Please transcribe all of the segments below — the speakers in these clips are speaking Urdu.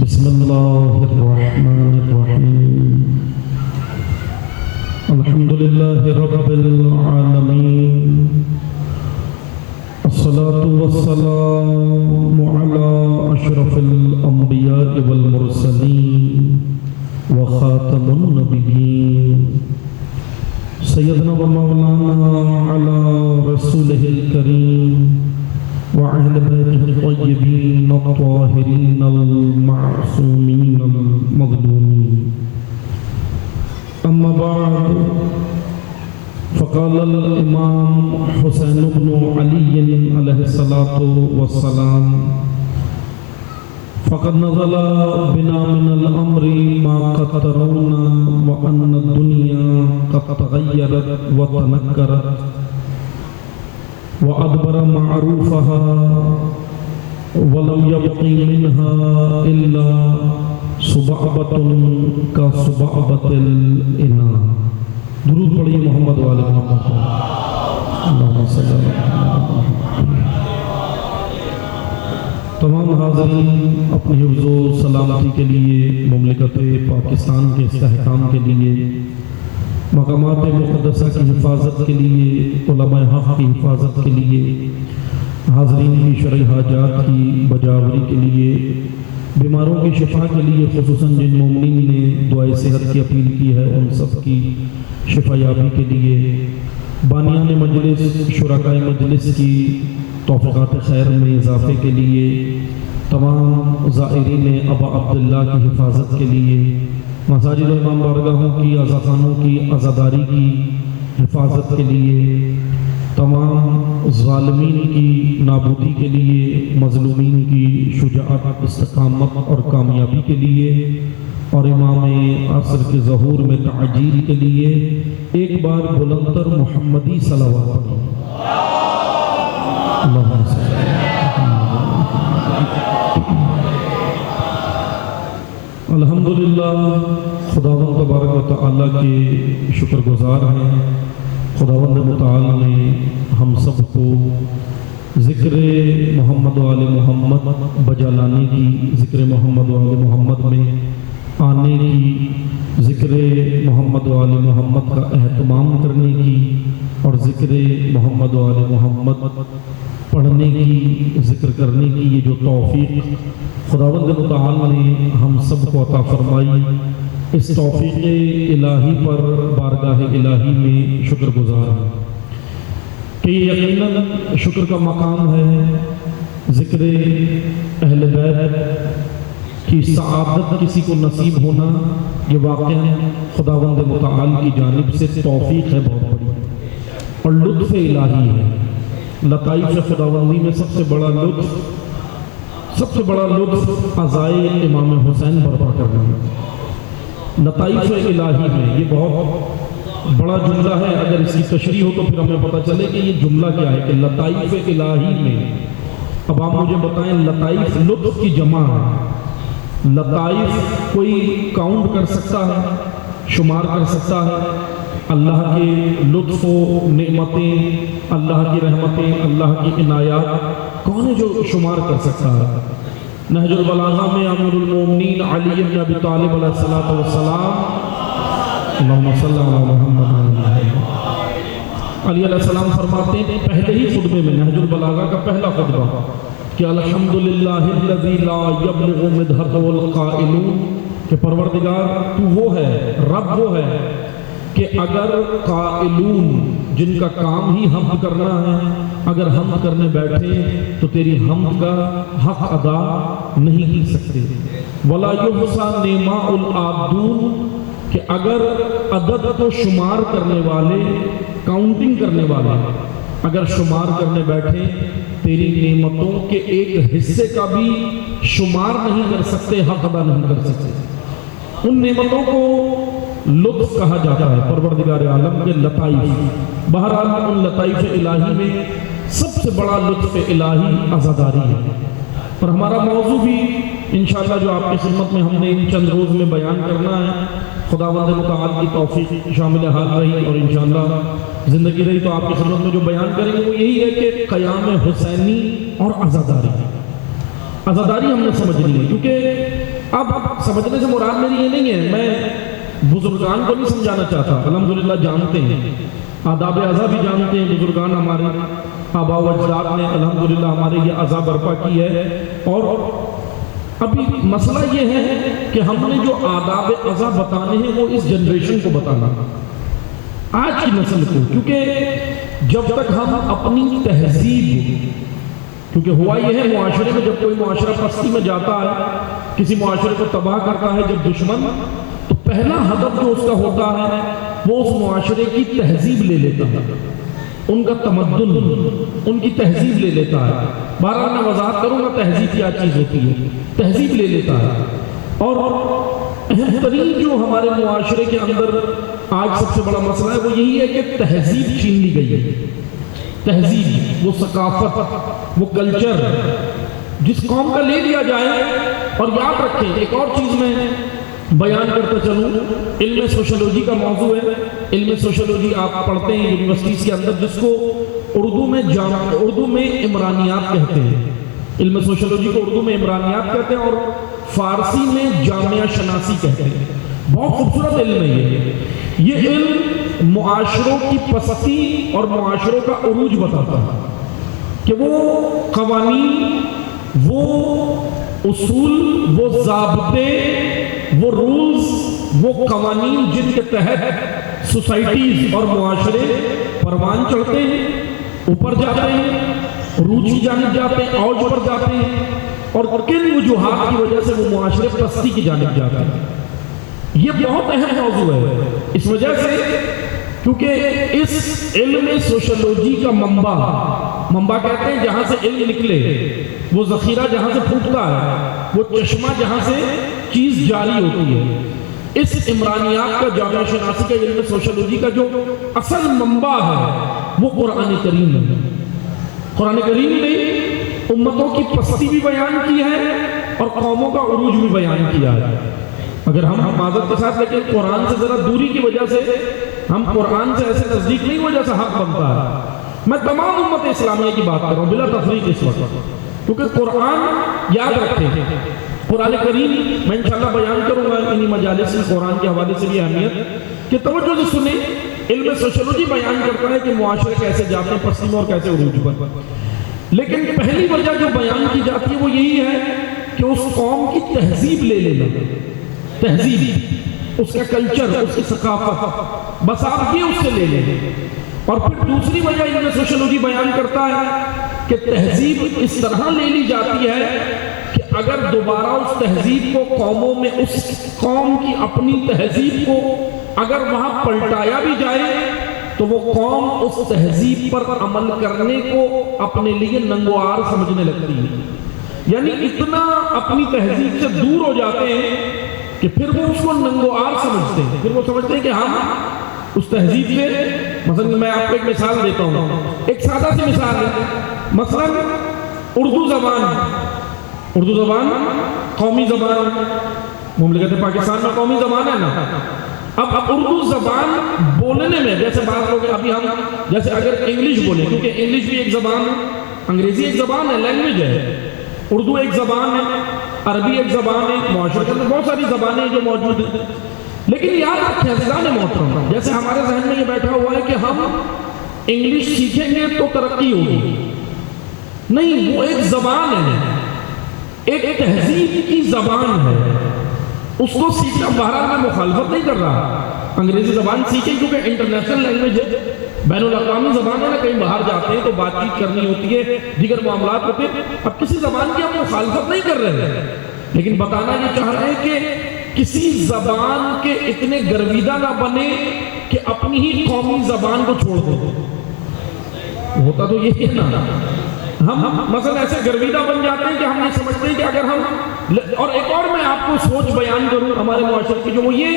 بسم اللہ الرحمن الرحیم الحمد للہ رب العالمین الصلاة والسلام علی اشرف الانبیاء والمرسلین وخاتم النبیین سیدنا و مولانا علی رسولہ الکریم وعلى بيته الطيبين الطاهرين المعصومين المظلومين أما بعد فقال الإمام حسين بن علي عليه الصلاة والسلام فقد نزل بنا من الأمر ما قد ترون وأن الدنيا قد تغيرت وتنكرت وأدبر معروفها ولم يبق منها إلا صبعبة كصبعبة الإناء. درود پڑھیے محمد والے محمد اللہم صلی اللہ علیہ وسلم. تمام حاضرین اپنی حفظ و سلامتی کے لیے، مملکت پاکستان کے استحکام کے لیے، مقامات مقدسہ کی حفاظت کے لیے، علماء حق کی حفاظت کے لیے، حاضرین کی شرعی حاجات کی بجاوری کے لیے، بیماروں کی شفا کے لیے، خصوصاً جن مومنین نے دعائے صحت کی اپیل کی ہے ان سب کی شفا یابی کے لیے، بانیان مجلس، شرکائے مجلس کی توفیقات خیر میں اضافے کے لیے، تمام زائرین ابا عبداللہ کی حفاظت کے لیے، مساجد و امام بارگاہوں کی، عزاخانوں کی عزاداری کی حفاظت کے لیے، تمام ظالمین کی نابودی کے لیے، مظلومین کی شجاعت، استقامت اور کامیابی کے لیے، اور امام عصر کے ظہور میں تعجیل کے لیے ایک بار بلندتر محمدی صلوات پڑھیں. اللہم صلی اللہ علیہ وسلم. الحمدللہ خداوند تبارک و تعالیٰ کے شکر گزار ہیں. خداوند متعال نے ہم سب کو ذکر محمد و آل محمد بجا لانے کی، ذکر محمد و آل محمد میں آنے کی، ذکر محمد و آل محمد کا اہتمام کرنے کی، اور ذکر محمد و آل محمد پڑھنے کی، ذکر کرنے کی یہ جو توفیق خداوند متعال نے ہم سب کو عطا فرمائی، اس توفیق الہی پر بارگاہ الہی میں شکر گزار ہیں کہ یقیناً شکر کا مقام ہے. ذکر اہل بیت کی سعادت کسی کو نصیب ہونا یہ واقعاً خداوند متعال کی جانب سے توفیق ہے بہت بڑی، اور لطف الہی ہے. لطائف خداوندی میں سب سے بڑا لطف عزائے امام حسین برپا کرنا ہے. لطائف الہی میں یہ بہت بڑا جملہ ہے، اگر اس کی تشریح ہو تو پھر ہمیں پتہ چلے کہ یہ جملہ کیا ہے کہ لطائف الہی میں. اب آپ مجھے بتائیں، لطائف لطف کی جمع ہے. لطائف کوئی کاؤنٹ کر سکتا ہے، شمار کر سکتا ہے؟ اللہ کے لطف و نعمتیں، اللہ کی رحمتیں، اللہ کی عنایات کون ہے جو شمار کر سکتا ہے؟ نہج البلاغہ میں امیر المومنین علی بن ابی طالب علیہ السلام، اللہم صلی علی محمد علی علیہ السلام فرماتے ہیں پہلے ہی خطبے میں، نہج البلاغہ کا پہلا خطبہ، کہ الحمدللہ الذی لا یبلغ مدحہ القائلون، کہ پروردگار تو وہ ہے، رب وہ ہے کہ اگر قائلون جن کا کام ہی حمد کرنا ہے، اگر حمد کرنے بیٹھے تو تیری حمد کا حق ادا نہیں کر سکتے. وَلَا يُحْصَى نِعْمَاءُ الْعَابِدُونَ، کہ اگر عدد کو شمار کرنے والے، کاؤنٹنگ کرنے والے اگر شمار کرنے بیٹھے تیری نعمتوں کے ایک حصے کا بھی شمار نہیں کر سکتے، حق ادا نہیں کر سکتے. ان نعمتوں کو لطف کہا جاتا ہے، پروردگار عالم کے لطائف. بہرحال ان لطائف الہی میں سب سے بڑا لطف الہی عزاداری ہے. اور ہمارا موضوع بھی انشاءاللہ جو آپ کی خدمت میں ہم نے ان چند روز میں بیان کرنا ہے، خداوند متعال کی توفیق شامل حال رہی اور انشاءاللہ زندگی رہی تو آپ کی خدمت میں جو بیان کریں گے وہ یہی ہے کہ قیام حسینی اور عزاداری. عزاداری ہم نے سمجھنی ہے، کیونکہ سمجھنے سے مراد میری یہ نہیں ہے، میں بزرگان کو نہیں سمجھانا چاہتا، الحمدللہ جانتے ہیں، آداب اعضا بھی جانتے ہیں بزرگان ہمارے، آباء و اجداد نے الحمدللہ ہمارے یہ اعضا برپا کی ہے۔ اور ابھی مسئلہ یہ ہے کہ ہم نے جو آداب اعضا بتانے ہیں وہ اس جنریشن کو بتانا، آج کی نسل کو، کیونکہ جب تک ہم اپنی تہذیب، کیونکہ ہوا یہ ہے معاشرے میں جب کوئی معاشرہ پستی میں جاتا ہے، کسی معاشرے کو تباہ کرتا ہے جب دشمن، تو پہلا ہدف جو اس کا ہوتا ہے وہ اس معاشرے کی تہذیب لے لیتا ہے، ان کا تمدن، ان کی تہذیب لے لیتا ہے۔ بہرحال میں وضاحت کروں گا تہذیب کیا چیز ہوتی ہے، تہذیب لے لیتا ہے۔ اور اہم ترین جو ہمارے معاشرے کے اندر آج سب سے بڑا مسئلہ ہے وہ یہی ہے کہ تہذیب چھین لی گئی ہے۔ تہذیب، وہ ثقافت، وہ کلچر جس قوم کا لے لیا جائے۔ اور یاد رکھیں ایک اور چیز میں بیان کرتا چلوں، علم سوشیولوجی کا موضوع ہے۔ علم سوشیولوجی آپ پڑھتے ہیں یونیورسٹیز کے اندر، جس کو اردو میں عمرانیات کہتے ہیں۔ علم سوشیولوجی کو اردو میں عمرانیات کہتے ہیں اور فارسی میں جامعہ شناسی کہتے ہیں۔ بہت خوبصورت علم ہے یہ علم معاشروں کی پستی اور معاشروں کا عروج بتاتا ہے کہ وہ قوانین، وہ اصول، وہ ضابطے، وہ رولز، وہ قوانین جن کے تحت سوسائٹیز اور معاشرے پروان چڑھتے ہیں، اوپر جاتے ہیں، عروج کی جانب جاتے ہیں، اوج پر جاتے ہیں، اور کن وجوہات کی وجہ سے وہ معاشرے پستی کی جانب جاتے ہیں۔ یہ بہت اہم موضوع ہے اس وجہ سے کیونکہ اس علم سوشیولوجی کا منبع کہتے ہیں جہاں سے علم نکلے، وہ ذخیرہ جہاں سے پھوٹتا ہے، وہ چشمہ جہاں سے چیز جاری ہوتی ہے۔ اس عمرانیات کا، جامعہ شناسی کا، علم سوشیولوجی کا جو اصل منبع ہے وہ قرآن کریم ہے۔ قرآن کریم نے امتوں کی پستی بھی بیان کی ہے اور قوموں کا عروج بھی بیان کیا ہے۔ اگر ہم معذرت کے ساتھ لیکن قرآن سے ذرا دوری کی وجہ سے ہم قرآن سے ایسے نزدیک نہیں ہو جیسا حق بنتا ہے۔ میں تمام امت اسلامیہ کی بات کر رہا ہوں بلا تفریق اس وقت، کیونکہ قرآن یاد رکھتے ہیں، قرآن کریم میں انشاءاللہ بیان کروں گا انہی مجالس میں قرآن کے حوالے سے بھی اہمیت کہ توجہ سے سنیں۔ علم سوشیولوجی بیان کرتا ہے کہ معاشرے کیسے جاتے ہیں پستی میں اور کیسے عروج پر، لیکن پہلی وجہ جو بیان کی جاتی ہے وہ یہی ہے کہ اس قوم کی تہذیب لے لینا، تہذیب، اس کا کلچر، اس کی ثقافت، بس آپ یہ اس سے لے لیں۔ اور پھر دوسری وجہ علم سوشیولوجی بیان کرتا ہے کہ تہذیب اس طرح لے لی جاتی ہے کہ اگر دوبارہ اس تہذیب کو قوموں میں، اس قوم کی اپنی تہذیب کو اگر وہاں پلٹایا بھی جائے تو وہ قوم اس تہذیب پر عمل کرنے کو اپنے لیے ننگوار سمجھنے لگتی ہے، یعنی اتنا اپنی تہذیب سے دور ہو جاتے ہیں کہ پھر وہ اس کو ننگوار سمجھتے ہیں، پھر وہ سمجھتے ہیں کہ ہم اس تہذیب سے، مثلا میں آپ کو ایک مثال دیتا ہوں، ایک سادہ سی مثال ہے، مثلا اردو زبان قومی زبان، مملکت پاکستان میں قومی زبان ہے نا۔ اب اردو زبان بولنے میں جیسے بات لوگ ابھی ہم جیسے اگر انگلش بولیں، کیونکہ انگلش بھی ایک زبان ہے، انگریزی ایک زبان ہے، لینگویج ہے، اردو ایک زبان ہے، عربی ایک زبان ہے، معاشرے کے اندر بہت ساری زبانیں جو موجود ہیں، لیکن یاد رکھیں عزیزان محترم، جیسے ہمارے ذہن میں یہ بیٹھا ہوا ہے کہ ہم انگلش سیکھیں گے تو ترقی ہوگی، نہیں، وہ ایک زبان ہے، ایک تہذیب کی زبان ہے، اس کو سیکھنا بہرحال میں مخالفت نہیں کر رہا، انگریزی زبان سیکھیں کیونکہ انٹرنیشنل لینگویج ہے، بین الاقوامی زبان ہے نا، کہیں باہر جاتے ہیں تو بات چیت کرنی ہوتی ہے، دیگر معاملات ہوتے ہیں، اب کسی زبان کی ہم مخالفت نہیں کر رہے ہیں، لیکن بتانا یہ چاہ رہے ہیں کہ کسی زبان کے اتنے گرویدہ نہ بنے کہ اپنی ہی قومی زبان کو چھوڑ دیں، ہوتا تو یہ ہے نا، ہم مثلا ایسے گرویدہ بن جاتے ہیں کہ ہم یہ سمجھتے ہیں کہ اگر ہم، اور ایک اور میں آپ کو سوچ بیان کروں ہمارے معاشرے کی جو وہ یہ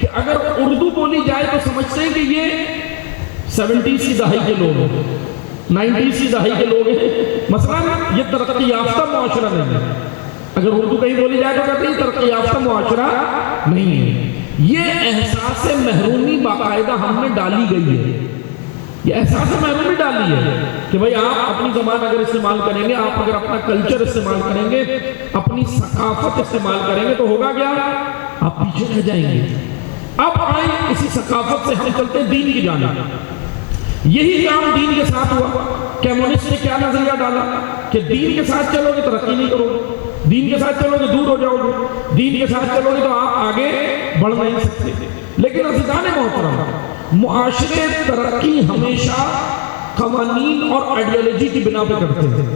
کہ اگر اردو بولی جائے تو سمجھتے ہیں کہ یہ 70s کی دہائی کے لوگ ہیں، 90s کی دہائی کے لوگ ہیں، مثلا یہ ترقی یافتہ معاشرہ نہیں ہے، اگر اردو کہیں بولی جائے تو کہتے ہیں ترقی یافتہ معاشرہ نہیں ہے، یہ احساس محرومی باقاعدہ ہم میں ڈالی گئی ہے، یہ احساس محرومی ڈالی ہے کہ بھائی آپ اپنی زبان اگر استعمال کریں گے، آپ اگر اپنا کلچر استعمال کریں گے، اپنی ثقافت استعمال کریں گے تو ہوگا کیا؟ آپ پیچھے رہ جائیں گے۔ اب آئیں اسی ثقافت سے ہم چلتے ہیں دین کی جانب۔ یہی کام دین کے ساتھ ہوا۔ کمیونسٹ نے کیا نظریہ ڈالا کہ دین کے ساتھ چلو گے ترقی نہیں کرو گے، دین کے ساتھ چلو گے دور ہو جاؤ گے، دین کے ساتھ چلو گے تو آپ آگے بڑھ نہیں سکتے۔ لیکن عزیزان محترم، معاشرے ترقی ہمیشہ قوانین اور آئیڈیالوجی کی بنا پہ کرتے ہیں،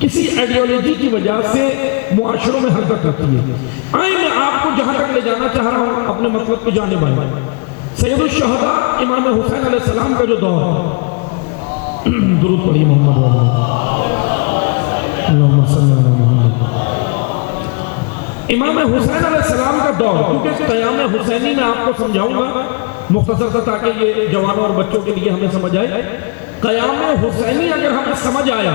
کسی آئیڈیالوجی کی وجہ سے معاشروں میں حرکت ہوتی ہے۔ آئیں میں آپ کو جہاں تک لے جانا چاہ رہا ہوں اپنے مطلب کی جانب آئیں۔ سید الشہداء امام حسین علیہ السلام کا جو دور ہے، درود پڑھیے محمد اللہم صلی علی محمد۔ امام حسین علیہ السلام کا دور، کیونکہ قیام حسینی میں آپ کو سمجھاؤں گا مختصر تھا تاکہ یہ جوانوں اور بچوں کے لیے ہمیں سمجھ آئے۔ قیام حسینی اگر ہمیں سمجھ آیا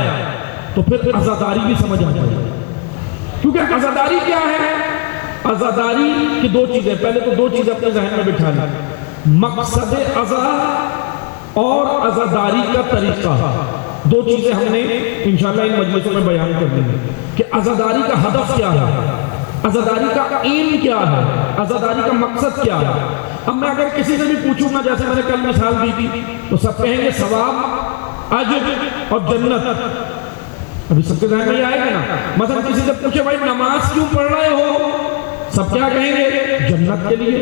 تو پھر عزاداری بھی سمجھ آ جائے، کیونکہ عزاداری کیا ہے؟ عزاداری کی دو چیزیں، پہلے تو دو چیزیں اپنے ذہن میں بٹھا لیں، مقصد عزا اور عزاداری کا طریقہ۔ دو چیزیں ہم نے انشاءاللہ ان مجلسوں میں بیان کر دیں گے کہ عزاداری کا ہدف کیا ہے، عزاداری کا ایم کیا ہے، عزاداری کا مقصد کیا ہے۔ اب میں اگر کسی سے بھی پوچھوں گا، جیسے میں نے کل مثال دی تھی، تو سب کہیں گے ثواب، اجر اور جنت۔ ابھی سب کے ذہن میں یہ آئے گا نا؟ مثلا کسی سے پوچھے بھائی نماز کیوں پڑھ رہے ہو، سب کیا کہیں گے؟ جنت کے لیے،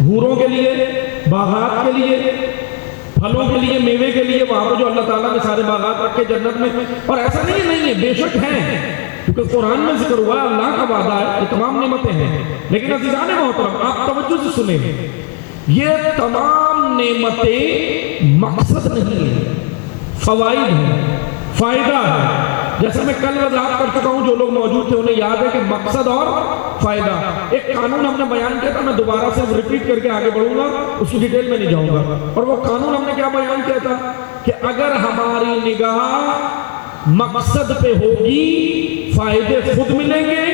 حوروں کے لیے، باغات کے لیے، پھلوں کے لیے، میوے کے لیے، وہاں پر جو اللہ تعالیٰ نے سارے باغات رکھے جنت میں۔ اور ایسا نہیں ہے، بے شک ہیں، کیونکہ قرآن میں ذکر ہوا ہے، اللہ کا وعدہ ہے، یہ تمام نعمتیں ہیں۔ لیکن عزیزان محترم، آپ توجہ سے سنیں، یہ تمام نعمتیں مقصد نہیں ہیں، فوائد ہیں، فائدہ ہے۔ جیسے میں کل وضاحت کر چکا ہوں، جو لوگ موجود تھے انہیں یاد ہے کہ مقصد اور فائدہ۔ ایک قانون ہم نے بیان کیا تھا، میں دوبارہ سے ریپیٹ کر کے آگے بڑھوں گا، اس کی ڈیٹیل میں نہیں جاؤں گا۔ اور وہ قانون ہم نے کیا بیان کیا تھا کہ اگر ہماری نگاہ مقصد پہ ہوگی فائدے خود ملیں گے،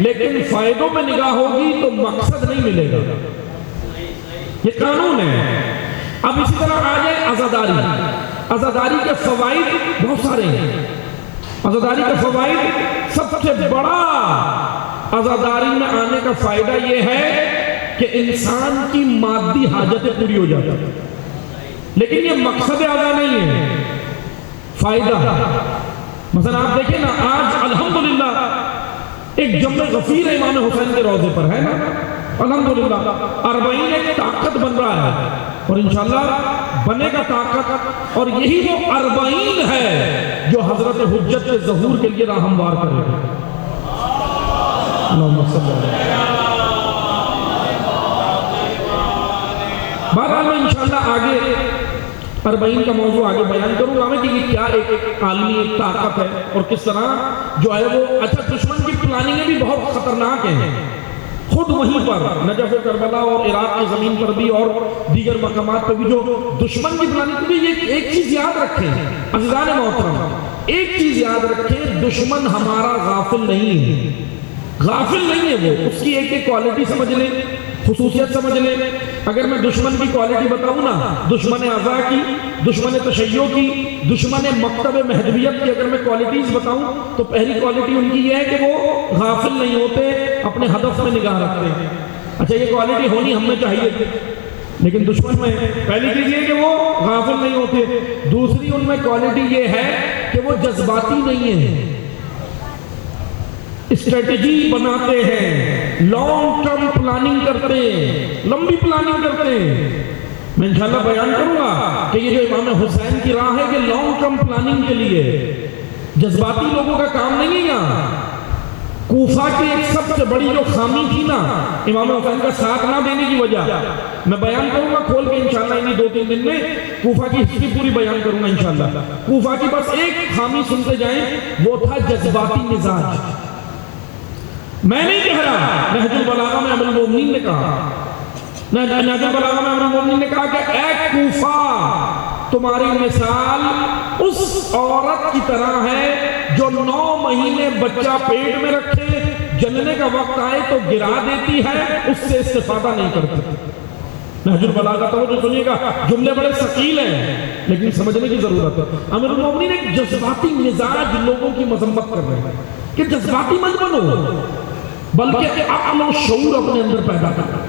لیکن فائدوں پہ نگاہ ہوگی تو مقصد نہیں ملے گا۔ یہ قانون ہے۔ اب اسی طرح آ جائے عزاداری۔ عزاداری کے فوائد بہت سارے ہیں۔ عزاداری کا فوائد سب سے بڑا عزاداری میں آنے کا فائدہ یہ ہے کہ انسان کی مادی حاجتیں پوری ہو جاتی ہیں، لیکن یہ مقصد عزا نہیں ہے، فائدہ۔ مثلا آپ دیکھیں نا، آج الحمدللہ ایک جمع غفیر امام حسین کے روضے پر ہے نا، الحمدللہ 40 ایک طاقت بن رہا ہے، اور انشاءاللہ بنے گا طاقت، اور یہی وہ 40 ہے جو حضرت حجت کے ظہور کے لیے راہ ہموار کرے گا۔ بہرحال میں انشاءاللہ آگے 40 کا موضوع آگے بیان کروں گا میں کہ یہ کیا ایک عالمی ایک طاقت ہے، اور کس طرح جو ہے وہ اچھا دشمن کی پلاننگیں بھی بہت خطرناک ہیں۔ خود وہیں پر نجف و کربلا اور عراق کی زمین پر بھی اور دیگر مقامات پر بھی جو دشمن کی پلاننگ بھی، یہ ایک چیز یاد رکھیں عزیزان محترم، ایک چیز یاد رکھیں، دشمن ہمارا غافل نہیں ہے، غافل نہیں ہے وہ، اس کی ایک ایک کوالٹی سمجھ لیں، خصوصیت سمجھ لیں۔ اگر میں دشمن کی کوالٹی بتاؤں نا، دشمن اعضاء کی، دشمن تشیع کی، دشمن مکتب مہدویت کی اگر میں کوالٹیز بتاؤں تو پہلی کوالٹی ان کی یہ ہے کہ وہ غافل نہیں ہوتے، اپنے ہدف میں نگاہ رکھتے ہیں۔ اچھا یہ کوالٹی ہونی ہم میں چاہیے تھی، لیکن دشمن میں پہلی چیز یہ کہ وہ غافل نہیں ہوتے، دوسری ان میں کوالٹی یہ ہے کہ وہ جذباتی نہیں ہیں، اسٹریٹجی بناتے ہیں، لانگ ٹرم پلاننگ کرتے ہیں، لمبی پلاننگ کرتے ہیں۔ میں انشاءاللہ بیان کروں گا کہ یہ جو امام حسین کی راہ ہے کہ لانگ ٹرم پلاننگ کے لیے، جذباتی لوگوں کا کام نہیں ہے۔ یہاں کوفہ کی ایک سب سے بڑی جو خامی تھی نا امام حسین کا ساتھ نہ دینے کی وجہ، میں بیان کروں گا کھول کے انشاءاللہ انہی 2-3 دن میں، کوفہ کی ہسٹری پوری بیان کروں گا انشاءاللہ۔ کوفہ کی بس ایک خامی سنتے جائیں، وہ تھا جذباتی مزاج۔ میں نہیں کہہ رہا، نہج البلاغہ میں امیر المومنین نے کہا، نہج البلاغہ میں امیر المومنین نے کہا کہ اے کوفہ، تمہاری مثال اس عورت کی طرح ہے جو 9 مہینے بچہ پیٹ میں رکھے، جننے کا وقت آئے تو گرا دیتی ہے، اس سے استفادہ نہیں کرتی۔ نہج البلاغہ توجہ سنیے گا، جملے بڑے ثقیل ہیں لیکن سمجھنے کی ضرورت ہے۔ امیر المومنین ایک جذباتی مزاج لوگوں کی مذمت کر رہے ہیں کہ جذباتی مت بنو، بلکہ عقل و شعور اپنے اندر پیدا کرو۔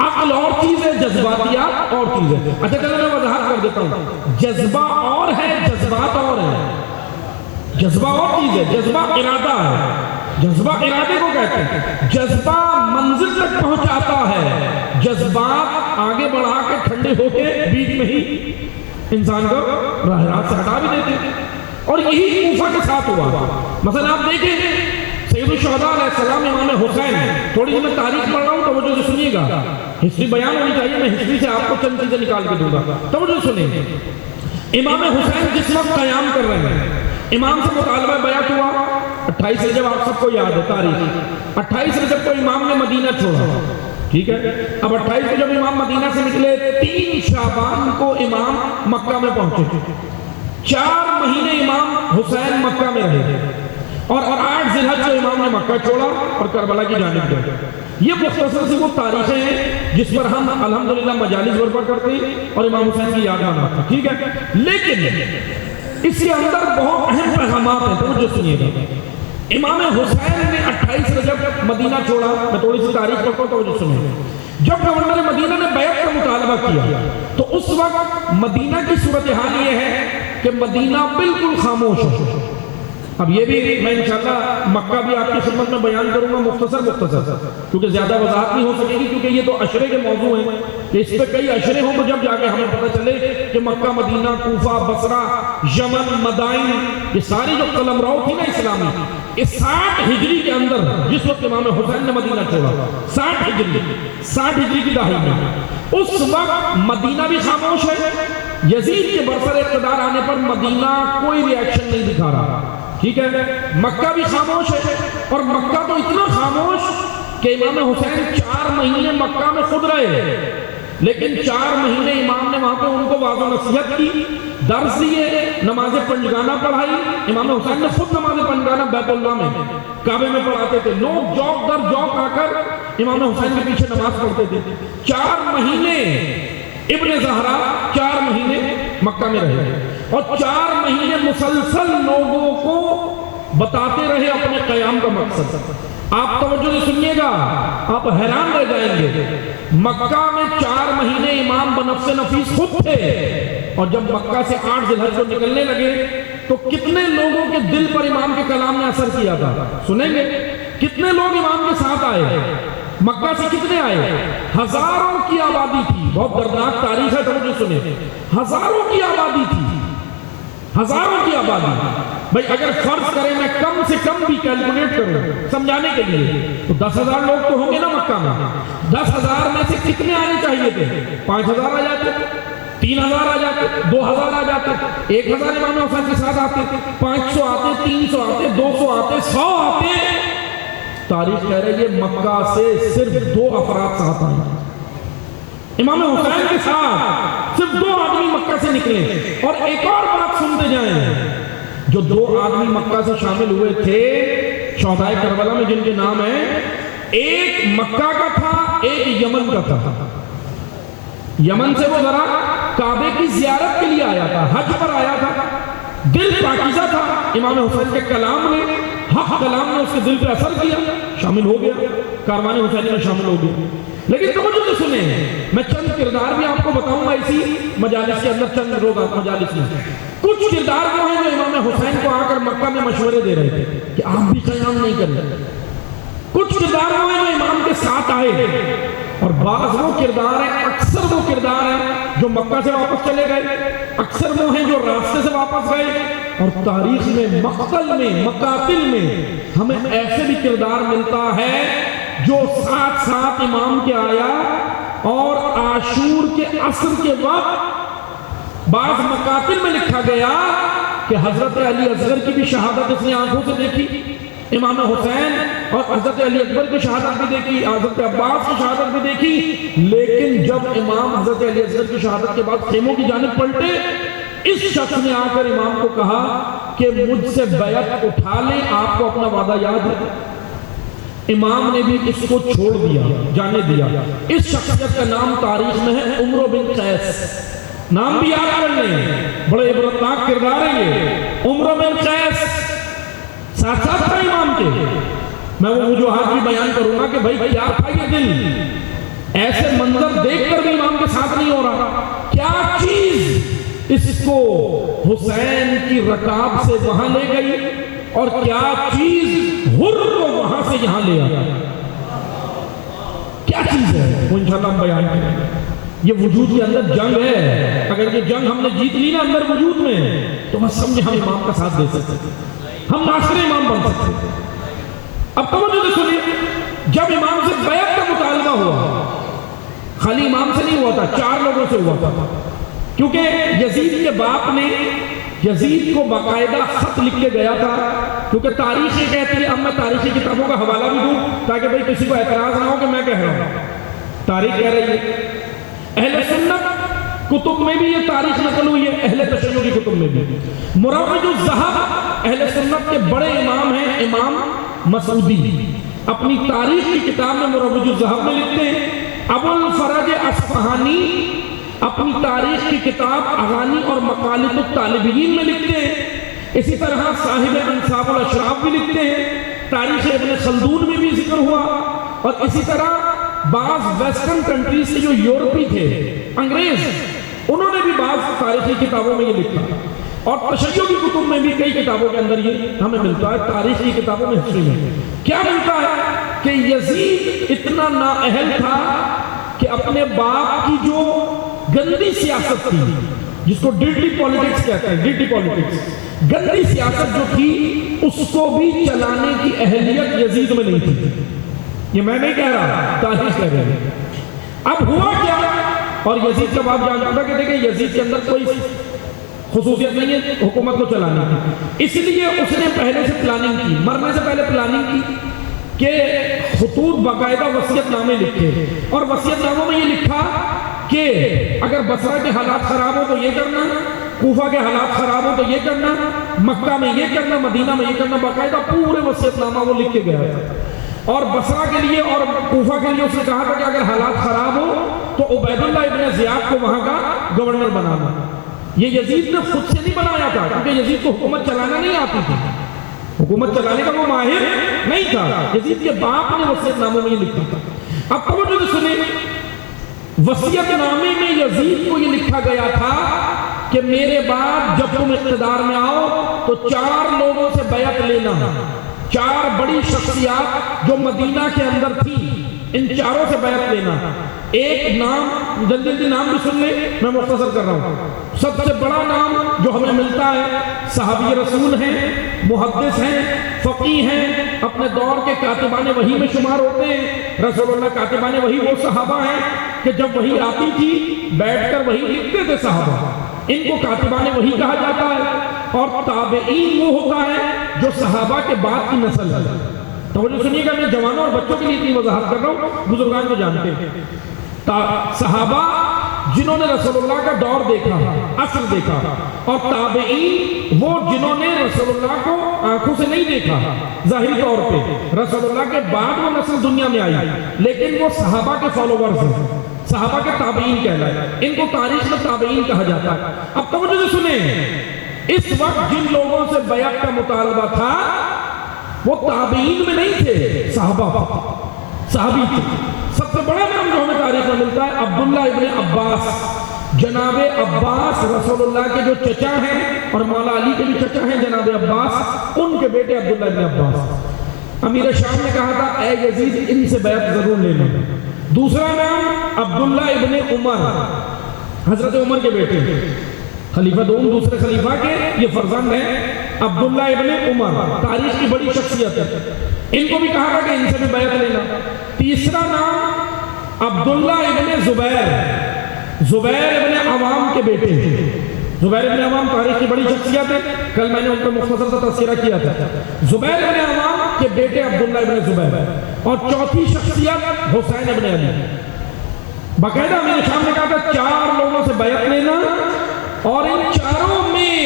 عقل اور چیز ہے، جذباتیات اور چیز ہے۔ اچھا چلو میں وضاحت کر دیتا ہوں، جذبہ اور ہے، جذبات اور ہے۔ جذبہ اور چیز ہے، جذبہ ارادہ ہے، جذبہ ارادے کو کہتے ہیں۔ جذبہ منزل تک پہنچاتا ہے، جذبات آگے بڑھا کے ٹھنڈے ہو کے بیچ میں ہی انسان کو راہ راست سے ہٹا بھی دیتے ہیں۔ اور یہی کوفہ کے ساتھ ہوا۔ مثلا آپ دیکھیں سید الشہداء علیہ السلام امام حسین، تھوڑی سی میں تاریخ پڑھ رہا ہوں توجہ سے سنیے گا، ہسٹری بیان ہونی چاہیے، میں ہسٹری سے آپ کو چند چیزیں نکال کے دوں گا، توجہ سنیں۔ امام حسین جس وقت قیام کر رہے ہیں، امام سے مطالبہ بیعت ہوا 28 رجب، آپ سب کو یاد ہے تاریخ، 28 رجب کو امام نے مدینہ چھوڑا، ٹھیک ہے۔ اب 28 کو جب امام مدینہ سے نکلے، 3 شعبان کو امام مکہ میں پہنچے، 4 مہینے امام حسین مکہ میں رہے، اور 8 ذی الحج کو امام نے مکہ چھوڑا اور کربلا کی جانب گئے۔ یہ مختصر سی وہ تاریخیں ہیں جس پر ہم الحمدللہ مجالس برپا کرتے ہیں اور امام حسین کی یاد مناتے ہیں، ٹھیک ہے۔ لیکن اس کے اندر بہت اہم پیغامات ہیں، توجہ سنیے گا۔ امام حسین نے 28 رجب مدینہ چھوڑا، میں تھوڑی سی تاریخ پڑھتا ہوں توجہ سنیے۔ جب گورنر مدینہ نے بیعت کا مطالبہ کیا تو اس وقت مدینہ کی صورتحال یہ ہے کہ مدینہ بالکل خاموش ہے۔ اب یہ بھی میں انشاءاللہ مکہ بھی آپ کی خدمت میں بیان کروں گا مختصر کیونکہ زیادہ وضاحت نہیں ہو سکے گی، کیونکہ یہ تو عشرے کے موضوع ہیں کہ اس پہ کئی عشرے ہوں تو جب جا کے ہمیں پتہ چلے کہ مکہ، مدینہ، کوفہ، بصرہ، یمن، مدائن، یہ ساری جو قلمرو تھی نا اسلامی، اس 60 ہجری کے اندر جس وقت امام حسین نے مدینہ چھوڑا، 60 ہجری کی دہائی میں، اس وقت مدینہ بھی خاموش ہے۔ یزید کے برسر اقتدار آنے پر مدینہ کوئی ریاکشن نہیں دکھا رہا، ٹھیک ہے۔ مکہ بھی خاموش ہے، اور مکہ تو اتنا خاموش کہ امام حسین 4 مہینے مکہ میں خود رہے، لیکن 4 مہینے امام نے وہاں پہ ان کو واضح نصیحت کی، درس دیے، نماز پنجگانہ پڑھائی۔ امام حسین نے خود نماز پنجگانہ بیت اللہ میں کعبے میں پڑھاتے تھے، لوگ جوک در جوک آ کر امام حسین کے پیچھے نماز پڑھتے تھے۔ 4 مہینے ابن زہرا 4 مہینے مکہ میں رہے، اور 4 مہینے مسلسل لوگوں کو بتاتے رہے اپنے قیام کا مقصد۔ آپ توجہ سے سنیے گا، آپ حیران رہ جائیں گے۔ مکہ میں 4 مہینے امام بنفس نفیس خود تھے، اور جب مکہ سے 8 ذی الحج کو نکلنے لگے تو کتنے لوگوں کے دل پر امام کے کلام نے اثر کیا تھا، سنیں گے۔ کتنے لوگ امام کے ساتھ آئے، مکہ سے کتنے آئے؟ ہزاروں کی آبادی تھی، بہت دردناک تاریخ ہے، توجہ سنیں۔ ہزاروں کی آبادی تھی، ہزاروں کی آبادی۔ بھئی اگر فرض کریں میں کم سے کم بھی کیلکولیٹ کروں سمجھانے کے لیے تو 10,000 لوگ تو ہوں گے نا مکہ میں۔ 10,000 میں سے کتنے آنے چاہیے تھے؟ 5,000 آ جاتے، 3,000 آ جاتے، 2,000 آ جاتے، 1,000 امام حسین کے ساتھ آتے، 500 آتے، 300 آتے، 200 آتے، 100 آتے۔ تاریخ کہہ رہی ہے مکہ سے صرف 2 افراد ساتھ آئے، امام حسین کے ساتھ صرف 2 آدمی مکہ سے نکلے۔ اور ایک اور بات سنتے جائیں، جو 2 آدمی مکہ سے شامل ہوئے تھے شہدائے کربلا میں جن کے نام ہیں، ایک مکہ کا تھا، ایک یمن کا تھا۔ یمن سے وہ ذرا کعبے کی زیارت کے لیے آیا تھا، حج پر آیا تھا، دل پاکیزہ تھا، امام حسین کے کلام نے، حق کلام نے اس کے دل پہ اثر کیا، شامل ہو گیا، کاروان حسینی میں شامل ہو گیا۔ لیکن توجہ سے سنیں، میں چند کردار بھی آپ کو بتاؤں گا اسی مجالس کے اندر، چند روز مجالس میں کچھ کردار وہ ہیں جو امام حسین کو آ کر مکہ میں مشورے دے رہے تھے کہ آپ بھی قیام نہیں کر رہے۔ کچھ کردار وہ ہیں جو امام کے ساتھ آئے، اور بعض وہ کردار ہیں، اکثر وہ کردار ہیں جو مکہ سے واپس چلے گئے، اکثر وہ ہیں جو راستے سے واپس گئے۔ اور تاریخ میں مقتل میں، مقاتل میں ہمیں ایسے بھی کردار ملتا ہے جو ساتھ ساتھ امام کے آیا، اور عاشور کے عصر کے وقت بعض مقاتل میں لکھا گیا کہ حضرت علی اصغر کی بھی شہادت اس نے آنکھوں سے دیکھی، امام حسین اور حضرت علی اکبر کی شہادت بھی دیکھی، حضرت عباس کی شہادت بھی دیکھی۔ لیکن جب امام حضرت علی اصغر کی شہادت کے بعد خیموں کی جانب پلٹے، اس شخص نے آ کر امام کو کہا کہ مجھ سے بیعت اٹھا لیں، آپ کو اپنا وعدہ یاد ہے؟ امام نے بھی اس کو چھوڑ دیا، جانے دیا۔ اس شخصیت کا نام تاریخ میں ہے عمرو بن قیس، نام بھی یاد کر لیں، بڑے عبرتناک کردار ہے یہ، عمرو بن قیس ساتھ ساتھ تھا امام کے۔ میں وہ وجوہات بھی بیان کروں گا کہ بھائی کیا تھا یہ دل، ایسے منظر دیکھ کر بھی امام کے ساتھ نہیں ہو رہا، کیا چیز اس کو حسین کی رکاب سے وہاں لے گئی اور کیا چیز حر کو وہاں سے یہاں لے آیا، کیا چیز ہے وہ انشاءاللہ ہم بیان کریں گے۔ یہ وجود کے اندر جنگ ہے، اگر یہ جنگ ہم نے جیت لی نا اندر وجود میں تو بس سمجھے ہم امام کا ساتھ دے سکتے، ہم ناصر امام بن سکتے۔ اب توجہ سے سنیے، جب امام سے بیعت کا مطالبہ ہوا، خالی امام سے نہیں ہوا تھا، 4 لوگوں سے ہوا تھا، کیونکہ یزید کے باپ نے یزید کو باقاعدہ خط لکھ کے گیا تھا، کیونکہ تاریخ یہ کہتی ہے، اب میں تاریخی کتابوں کا حوالہ بھی دوں تاکہ بھئی کسی کو اعتراض نہ ہو کہ میں کہہ رہا ہوں، تاریخ کہہ رہی ہے۔ اہل سنت کتب میں بھی یہ تاریخ نقل ہوئی ہے، اہل تشیع کی کتب میں بھی۔ مروج الذہب اہل سنت کے بڑے امام ہیں، امام مسعودی، اپنی تاریخ کی کتاب میں مروج الذہب میں لکھتے ہیں۔ ابو الفرج اصفہانی اپنی تاریخ کی کتاب اغانی اور مقالد الطالبین میں لکھتے ہیں۔ اسی طرح صاحب انصاف الاشراف بھی لکھتے ہیں، تاریخ ابن خلدون میں بھی ذکر ہوا، اور اسی طرح بعض ویسٹرن کنٹریز سے جو یورپی تھے، انگریز، انہوں نے بھی بعض تاریخی کتابوں میں یہ لکھا، اور تشیع کی کتب میں بھی کئی کتابوں کے اندر یہ ہمیں ملتا ہے، تاریخ کی کتابوں میں ہسٹری میں کیا ملتا ہے کہ یزید اتنا نااہل تھا کہ اپنے باپ کی جو گندی سیاست تھی، جس کو ڈرٹی پالیٹکس کہتے ہیں، ڈرٹی پالیٹکس، گندی سیاست جو تھی اس کو بھی چلانے کی اہلیت یزید میں نہیں تھی۔ یہ میں نہیں کہہ رہا، تاریخ کہہ رہے ہیں۔ اب ہوا کیا، اور یزید کا باپ جانتا تھا کہ دیکھیں یزید کے اندر کوئی خصوصیت نہیں ہے حکومت کو چلانے کی، اس لیے اس نے پہلے سے پلاننگ کی، مرنے سے پہلے پلاننگ کی کہ خطوط باقاعدہ وصیت نامے لکھے، اور وصیت ناموں میں یہ لکھا کہ اگر بصرہ کے حالات خراب ہو تو یہ کرنا، کوفہ کے حالات خراب ہو تو یہ کرنا، مکہ میں یہ کرنا، مدینہ میں یہ کرنا، باقاعدہ پورے وصیت نامہ وہ لکھ کے گیا تھا۔ اور بصرہ کے لیے اور کوفہ کے لیے اس نے کہا تھا کہ اگر حالات خراب ہو تو عبید اللہ ابن زیاد کو وہاں کا گورنر بنانا۔ یہ یزید نے خود سے نہیں بنایا تھا، کیونکہ یزید کو حکومت چلانا نہیں آتی تھی، حکومت چلانے کا وہ ماہر نہیں تھا، یزید کے باپ نے وصیت ناموں میں یہ لکھا تھا۔ اب توجہ سے سنیں، وصیت نامے میں یزید کو یہ لکھا گیا تھا کہ میرے بعد جب تم اقتدار میں آؤ تو 4 لوگوں سے بیعت لینا، 4 بڑی شخصیات جو مدینہ کے اندر تھی، ان 4 سے بیعت لینا۔ ایک نام، جلدی نام بھی سن لیں، میں مختصر کر رہا ہوں۔ سب سے بڑا نام جو ہمیں ملتا ہے، صحابی رسول ہیں، محدث ہیں، فقیہ ہیں، اپنے دور کے کاتبان وحی میں شمار ہوتے ہیں۔ رسول اللہ کاتبان وحی وہ صحابہ ہیں کہ جب وحی آتی تھی بیٹھ کر وحی لکھتے تھے صحابہ، ان کو کاتبان وحی کہا جاتا ہے۔ اور تابعین وہ ہوتا ہے جو صحابہ کے بعد کی نسل ہے۔ توجہ سنیے گا، میں جوانوں اور بچوں کے لیے اتنی وضاحت کر رہا ہوں، بزرگان کو جانتے ہیں۔ صحابہ جنہوں نے رسول اللہ کا دور دیکھا، عصر دیکھا، اور تابعین وہ جنہوں نے رسول اللہ کو آنکھوں سے نہیں دیکھا ظاہری طور پہ، رسول اللہ کے بعد وہ نسل دنیا میں آئی، لیکن وہ صحابہ کے فالوورز ہیں، صحابہ کے تابعین کہلائے، ان کو تاریخ میں تابعین کہا جاتا ہے۔ اب توجہ سے سنیں، اس وقت جن لوگوں سے بیعت کا مطالبہ تھا وہ تابعین میں نہیں تھے، صحابی تھے۔ سب سے بڑا نام جو ہمیں تاریخ میں ملتا ہے عبداللہ ابن عباس، جناب عباس رسول اللہ کے جو چچا ہیں اور مولا علی کے بھی چچا ہیں جناب عباس، ان کے بیٹے عبداللہ ابن عباس۔ امیر شام نے کہا تھا اے یزید ان سے بیعت ضرور لینا۔ دوسرا نام عبداللہ ابن عمر، حضرت عمر کے بیٹے، خلیفہ دوم دوسرے خلیفہ کے یہ فرزند ہیں، عبداللہ ابن عمر، تاریخ کی بڑی شخصیت ہے، ان کو بھی کہا تھا کہ ان سے بھی بیعت لینا۔ تیسرا نام عبداللہ ابن زبیر ابن عوام کے بیٹے، زبیر ابن عوام تاریخ کی بڑی شخصیت ہے، کل میں نے ان کا مختصر سا تذکرہ کیا تھا۔ زبیر ابن عوام کے بیٹے عبداللہ ابن زبیر، اور چوتھی شخصیت حسین ابن علی۔ باقاعدہ امیر شام نے کہا تھا 4 لوگوں سے بیعت لینا، اور ان 4 میں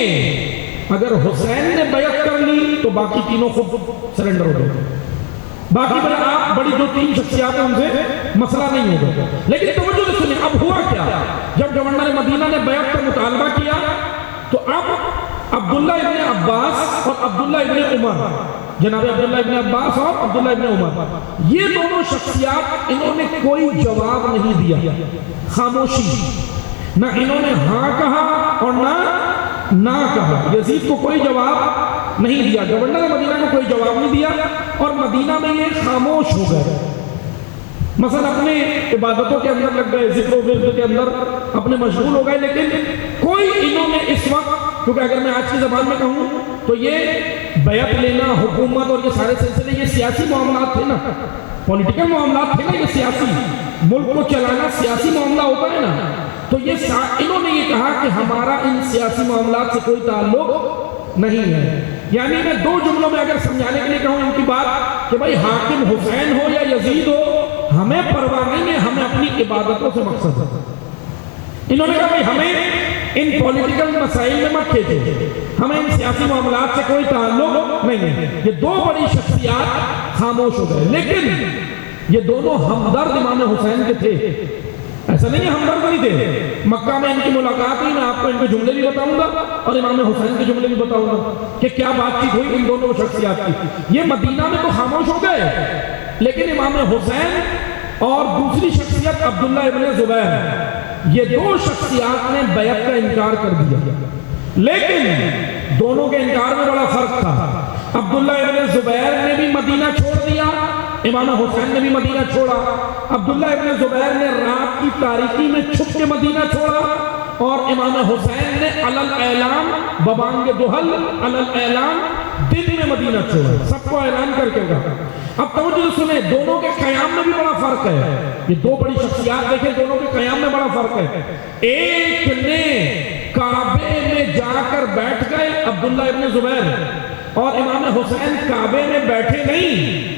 اگر حسین نے بیعت کر لی تو باقی تینوں خود سرنڈر ہو گئے، باقی بڑے آپ بڑی جو 3 شخصیات ہیں ان سے مسئلہ نہیں ہوگا. لیکن توجہ سے سنیں اب ہوا کیا. جب گورنر مدینہ نے بیعت کا مطالبہ کیا تو اب عبداللہ ابن عباس اور عبداللہ ابن عمر، جناب عبداللہ ابن عباس اور عبداللہ ابن عمر، یہ دونوں شخصیات انہوں نے کوئی جواب نہیں دیا، خاموشی. نہ انہوں نے ہاں کہا اور نہ کہا. یزید کو کوئی جواب نہیں دیا، گورنر مدینہ کو کوئی جواب نہیں دیا، اور مدینہ میں یہ خاموش ہو گئے. مثلا اپنے عبادتوں کے اندر لگ گئے، ذکر و ورد کے اندر اپنے مشغول ہو گئے. لیکن کوئی انہوں نے اس وقت، کیونکہ اگر میں آج کی زبان میں کہوں تو یہ بیعت لینا، حکومت اور یہ سارے سلسلے یہ سیاسی معاملات تھے نا، پولیٹیکل معاملات تھے نا، یہ سیاسی، ملک کو چلانا سیاسی معاملہ ہوتا ہے نا. تو یہ انہوں نے یہ کہا کہ ہمارا ان سیاسی معاملات سے کوئی تعلق نہیں ہے. یعنی میں 2 جملوں میں اگر سمجھانے کے لیے کہوں ان کی بات کہ بھائی حاکم حسین ہو یا یزید ہو، ہمیں پرواہ نہیں ہے، ہمیں اپنی عبادتوں سے مقصد ہے. انہوں نے کہا بھائی ہمیں ان پولیٹیکل مسائل میں مت کھیچیں، ہمیں ان سیاسی معاملات سے کوئی تعلق نہیں ہے. یہ 2 بڑی شخصیات خاموش ہو گئے. لیکن یہ دونوں ہمدرد امام حسین کے تھے، ایسا نہیں ہے ہمدرد نہیں تھے. مکہ میں ان کی ملاقات ہوئی، میں آپ کو ان کے جملے بھی بتاؤں گا اور امام حسین کے جملے بھی بتاؤں گا کہ کیا بات چیت ہوئی ان دونوں شخصیات کی. یہ مدینہ میں تو خاموش ہو گئے، لیکن امام حسین اور دوسری شخصیت عبداللہ ابن زبیر، یہ 2 شخصیات نے بیعت کا انکار کر دیا. لیکن دونوں کے انکار میں بڑا فرق تھا. عبداللہ ابن زبیر نے بھی مدینہ چھوڑ دیا، امام حسین نے بھی مدینہ چھوڑا. عبداللہ ابن زبیر نے رات کی تاریکی میں چھپ کے مدینہ چھوڑا، اور امام حسین نے علل اعلان ببانگ دہل علل اعلان دن میں مدینہ چھوڑا، سب کو اعلان کر کے کہا. اب توجہ سنیں، دونوں کے قیام میں بھی بڑا فرق ہے. یہ 2 بڑی شخصیات دیکھیں، دونوں کے قیام میں بڑا فرق ہے. ایک نے کعبے میں جا کر بیٹھ گئے عبداللہ ابن زبیر، اور امام حسین کعبے میں بیٹھے نہیں،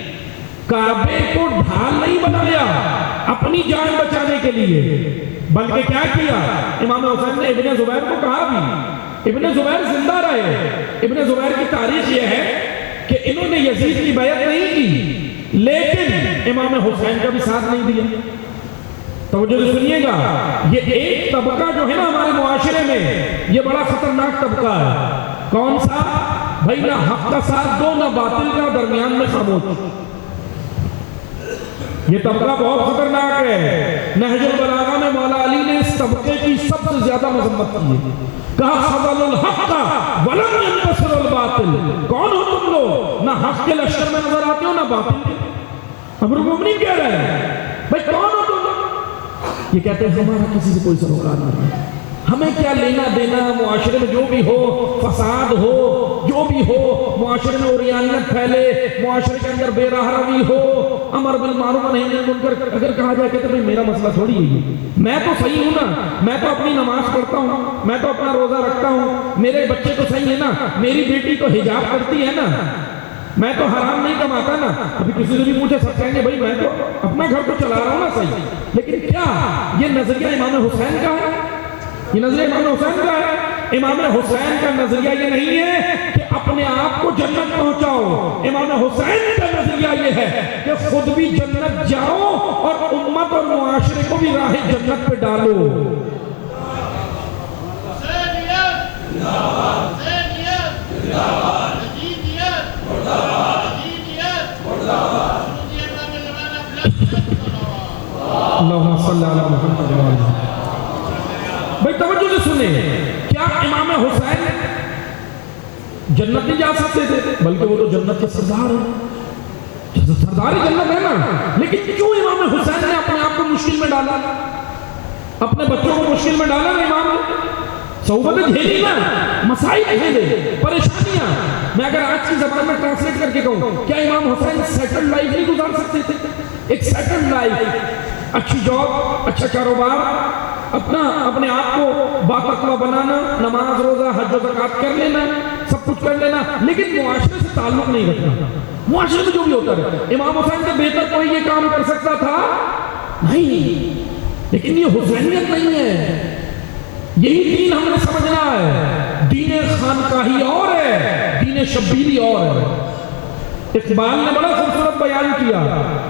کعبے کو ڈھال نہیں بنایا اپنی جان بچانے کے لیے، بلکہ کیا کیا؟ امام حسین نے ابن زبیر کو کہا بھی، ابن زبیر زندہ رہے. ابن زبیر کی تاریخ یہ ہے کہ انہوں نے یزید کی بیعت نہیں کی، لیکن امام حسین کا بھی ساتھ نہیں دیا. توجہ سنیے گا، یہ ایک طبقہ جو ہے نا ہمارے معاشرے میں، یہ بڑا خطرناک طبقہ ہے. کون سا؟ بھائی نہ حق کا ساتھ دو نہ باطل کا، درمیان میں خاموش. یہ طبقہ بہت خطرناک ہے. نہج البلاغہ میں مولا علی نے اس طبقے کی سب سے زیادہ مذمت کی ہے. کہا خذل الحق ولم ينتصر الباطل. کون ہو تم لوگ؟ نہ حق کے لشکر میں نظر آتے ہو نہ باطل کے. امر المومنین کہہ رہے ہیں بھائی کون ہو تم لوگ؟ یہ کہتے ہیں ہمارا کسی سے کوئی سروکار نہیں ہے، ہمیں کیا لینا دینا، معاشرے میں جو بھی ہو، فساد ہو، جو بھی ہو، معاشرے میں عریانیت پھیلے، معاشرے کے اندر بے راہ روی ہو، امر بالمعروف نہی عن المنکر، اگر کہا جائے کہتے ہیں میرا مسئلہ تھوڑی ہے، میں تو صحیح ہوں نا، میں تو اپنی نماز پڑھتا ہوں، میں تو اپنا روزہ رکھتا ہوں، میرے بچے تو صحیح ہے نا، میری بیٹی تو حجاب کرتی ہے نا، میں تو حرام نہیں کماتا نا. ابھی کسی سے بھی پوچھے سب کہیں گے بھائی میں تو اپنا گھر تو چلا رہا ہوں نا صحیح. لیکن کیا یہ نظریہ امام حسین کا ہے؟ یہ نظریہ امام حسین کا ہے؟ امام حسین کا نظریہ یہ نہیں ہے کہ اپنے آپ کو جنت پہنچاؤ. امام حسین کا نظریہ یہ ہے کہ خود بھی جنت جاؤ اور امت اور معاشرے کو بھی راہ جنت پہ ڈالو. اللہم صلی علی محمد. بھئی توجہ سے سنیں، کیا امام حسین جنت نہیں جا سکتے تھے؟ بلکہ وہ تو جنت کے سردار ہیں، سردار جنت ہے نا. لیکن کیوں امام حسین نے اپنے آپ کو مشکل میں ڈالا، اپنے بچوں کو مشکل میں ڈالا نا؟ امام نے صحبتیں جھیلی نا، مسائل جھیلے، پریشانیاں. میں اگر آج کی زبان میں ٹرانسلیٹ کر کے کہوں، کیا امام حسین سیٹل لائف نہیں گزار سکتے تھے؟ ایک سیٹل لائف، اچھی جاب، اچھا کاروبار، اپنے آپ کو باتقویٰ بنانا، نماز روزہ حج و زکوٰۃ کر لینا، سب کچھ کر لینا، لیکن معاشرے سے تعلق نہیں رکھنا. معاشرے میں جو بھی ہوتا رہے. امام حسین سے بہتر کوئی یہ کام کر سکتا تھا نہیں. لیکن یہ حسینیت نہیں ہے. یہی دین ہم نے سمجھنا ہے. دین خانقاہی اور ہے، دین شبیری اور ہے. اقبال نے بڑا خوبصورت بیان کیا،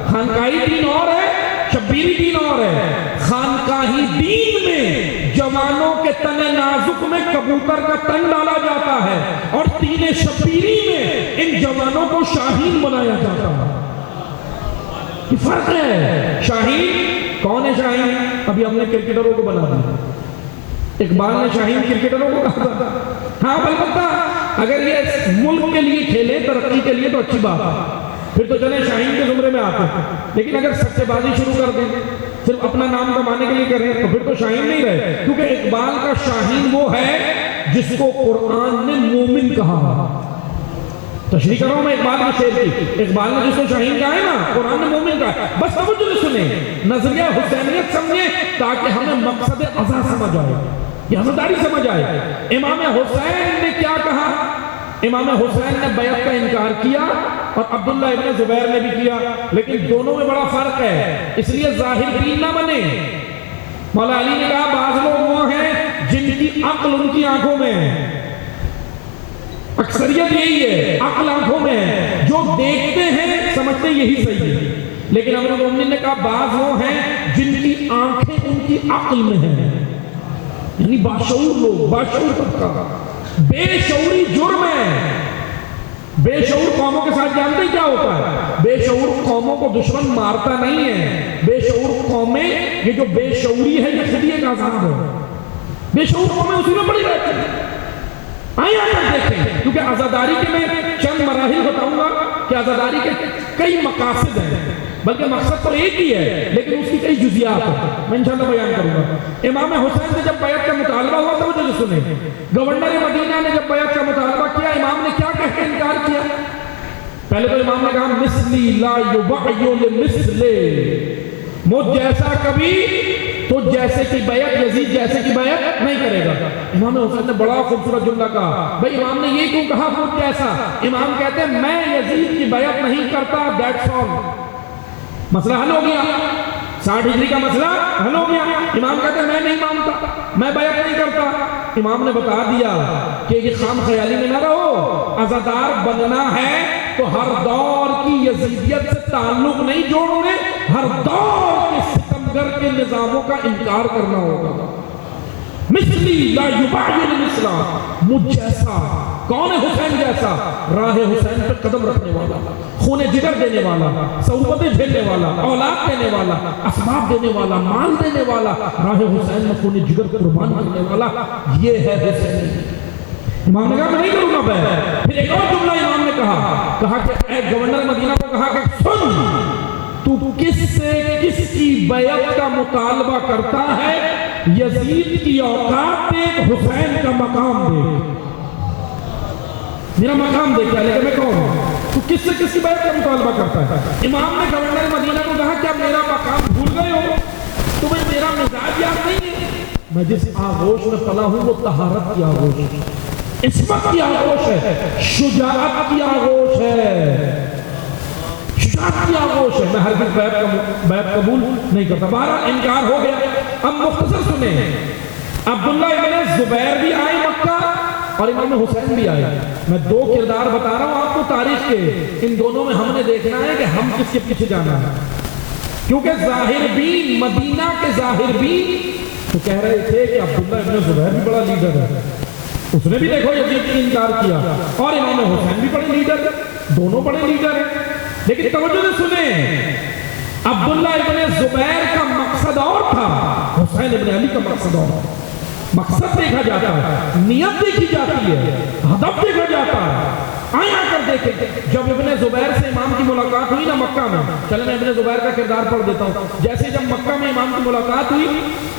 خانقاہی دین اور ہے، شبیری دین اور ہے۔ خانقاہی دین میں جوانوں کے تن نازک میں کبوتر کا تن ڈالا جاتا ہے، اور دین شبیری میں ان جوانوں کو شاہین بنایا جاتا ہے۔ یہ فرق ہے۔ شاہین کون ہے؟ شاہین ابھی ہم نے کرکٹروں کو بنا دیا، اقبال نے شاہین کرکٹروں کو کہا تھا۔ ہاں البتہ اگر یہ ملک کے لیے کھیلے، ترقی کے لیے تو اچھی بات ہے، پھر تو چلیں شاہین کے زمرے میں آتے ہیں، لیکن اگر سٹے بازی شروع کر دیں، صرف اپنا نام کمانے کے لیے کریں تو پھر تو شاہین نہیں رہے، کیونکہ اقبال کا شاہین وہ ہے جس کو قرآن نے مومن کہا۔ تشریح کر رہا ہوں میں اقبال کی شعر کی، اقبال نے جس کو شاہین کہا ہے نا، قرآن نے مومن کہا ہے۔ بس توجہ سے سنیں، نظریہ حسینیت سمجھیں تاکہ ہمیں مقصد ازا سمجھ آئے، یہ عزاداری سمجھ آئے۔ امام حسین نے کیا کہا؟ امام حسین نے بیعت کا انکار کیا، اور عبداللہ ابن زبیر نے بھی کیا، لیکن دونوں میں بڑا فرق ہے، اس لیے ظاہر دین نہ بنے۔ مولا علی نے کہا بعض لوگ وہ ہیں جن کی عقل ان کی آنکھوں میں ہے، اکثریت یہی ہے، عقل آنکھوں میں ہے، جو دیکھتے ہیں سمجھتے یہی صحیح ہے، لیکن امیر المومنین نے کہا بعض وہ ہیں جن کی آنکھیں ان کی عقل میں ہیں، یعنی باشعور لوگ، باشعور طبقہ۔ بے شعوری جرم ہے۔ بے شعور قوموں کے ساتھ جانتے ہیں کیا ہوتا ہے؟ بے شعور قوموں کو دشمن مارتا نہیں ہے، بے شعور قومیں، یہ جو بے شعوری ہے یہ خود ایک عذاب ہے۔ بے شعور قومیں اسی میں پڑی رہتی ہیں۔ آئیں آئیں دیکھیں، کیونکہ عزاداری کے میں چند مراحل بتاؤں گا کہ عزاداری کے کئی مقاصد ہیں، بلکہ مقصد تو ایک ہی ہے لیکن اس کی کئی جزیات ہیں، میں انشاءاللہ بیان کروں گا۔ امام حسین سے جب بیعت کا مطالبہ ہوا تو مجھے سنیں، گورنر مدینہ نے جب بیعت کا مطالبہ کیا، امام نے کیا کہہ کے انکار کیا؟ پہلے تو امام نے کہا مثلی لا یبعی لمثلے، مجھ جیسا کبھی تو جیسے کی بیعت، یزید جیسے کی بیعت نہیں کرے گا۔ امام حسین نے بڑا خوبصورت جملہ کہا، بھئی امام نے یہ کیوں کہا مجھ جیسا؟ امام کہتے ہیں میں یزید کی بیعت نہیں کرتا، دیٹس آل، مسئلہ حل ہو گیا، 60 ہجری کا مسئلہ حل ہو گیا۔ امام کہتے ہیں میں نہیں مانتا، میں بیعت نہیں کرتا۔ امام نے بتا دیا کہ یہ خام خیالی میں نہ رہو، عزادار بننا ہے تو ہر دور کی یزیدیت سے تعلق نہیں جوڑنے، ہر دور کے ستمگر کے نظاموں کا انکار کرنا ہوگا۔ مثلی لا یبعی لمثلہ، مجھ جیسا، کون ہے حسین جیسا؟ راہ حسین پہ قدم رکھنے والا، خون جگر دینے والا، صعوبتیں جھیلنے والا، اولاد دینے والا، اسباب دینے والا، مال دینے والا، راہ حسین میں خون جگر قربان کرنے والا، یہ ہے حسین۔ امام نے کہا میں نہیں کروں گا بیعت۔ پھر ایک اور جملہ امام نے کہا کہ اے گورنر مدینہ کو کہا کہ سن، تو کس سے کس کی بیعت کا مطالبہ کرتا ہے؟ یزید کی اوقات دیکھ، حسین کا مقام دیکھ، میرا مقام دیکھا، لیکن میں کون ہوں؟ تو کس سے کس کی بیعت کا مطالبہ کرتا ہے؟ امام نے گورنر مدینہ کو کہا کیا میرا مقام بھول گئے ہو؟ تمہیں میرا مزاج یاد نہیں ہے؟ میں جس آغوش میں پلا ہوں وہ طہارت کی آغوش ہے، عصمت کی آغوش ہے، شجاعت کی آغوش ہے، شجاعت کی آغوش ہے۔ میں ہرگز بیعت قبول نہیں کرتا۔ بہرحال انکار ہو گیا۔ اب مختصر سنیں، عبداللہ ابن زبیر بھی آئے مکہ اور امام حسین بھی آئے۔ میں دو کردار بتا رہا ہوں آپ کو تاریخ کے، ان دونوں میں ہم نے دیکھنا ہے کہ ہم کس کے پیچھے جانا ہے، کیونکہ ظاہر بین، مدینہ کے ظاہر بین تو کہہ رہے تھے کہ عبداللہ ابن زبیر بھی بڑا لیڈر ہے، اس نے بھی دیکھو یزید کی انکار کیا، اور امام حسین بھی بڑے لیڈر ہے، دونوں بڑے لیڈر ہیں۔ لیکن توجہ سے سنیں، عبداللہ ابن زبیر کا مقصد اور تھا، حسین ابن علی کا مقصد اور تھا۔ مقصد دیکھا جاتا ہے، نیت دیکھی جاتی ہے، ہدف دیکھا جاتا ہے۔ آئیں آ کر دیکھیں، جب ابن زبیر سے امام کی ملاقات ہوئی نا مکہ میں، چلیں میں ابن زبیر کا کردار پڑھ دیتا ہوں۔ جیسے جب مکہ میں امام کی ملاقات ہوئی،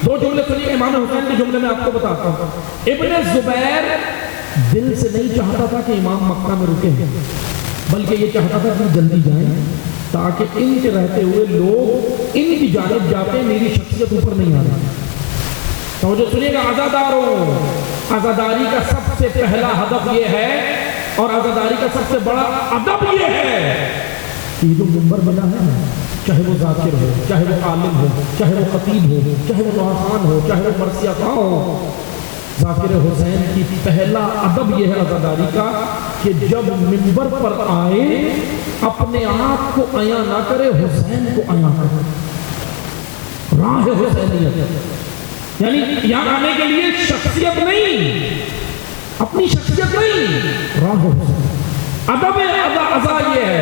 دو جملے سنیے، امام حسین کے جملے میں آپ کو بتاتا ہوں۔ ابن زبیر دل سے نہیں چاہتا تھا کہ امام مکہ میں رکیں، بلکہ یہ چاہتا تھا کہ جلدی جائیں تاکہ ان کے رہتے ہوئے لوگ ان کی جانب جاتے، میری شخصیت اوپر نہیں آ رہی۔ توجہ سنیے گا، عزاداروں، عزاداری کا سب سے پہلا ہدف یہ ہے اور عزاداری کا سب سے بڑا ادب یہ ہے کہ جو منبر بنا ہے نا، چاہے وہ ذاکر ہو، چاہے وہ عالم ہو، چاہے وہ خطیب ہو، چاہے وہ دعاخان ہو، چاہے وہ مرثیہ خواہ ہو، ذاکر حسین کی پہلا ادب یہ ہے عزاداری کا کہ جب منبر پر آئے اپنے آپ کو عیاں نہ کرے، حسین کو عیاں کرے۔ راہ حسینیت یعنی یہاں آنے کے لیے شخصیت نہیں، اپنی شخصیت نہیں، راہ حسین۔ ادب ازا یہ ہے،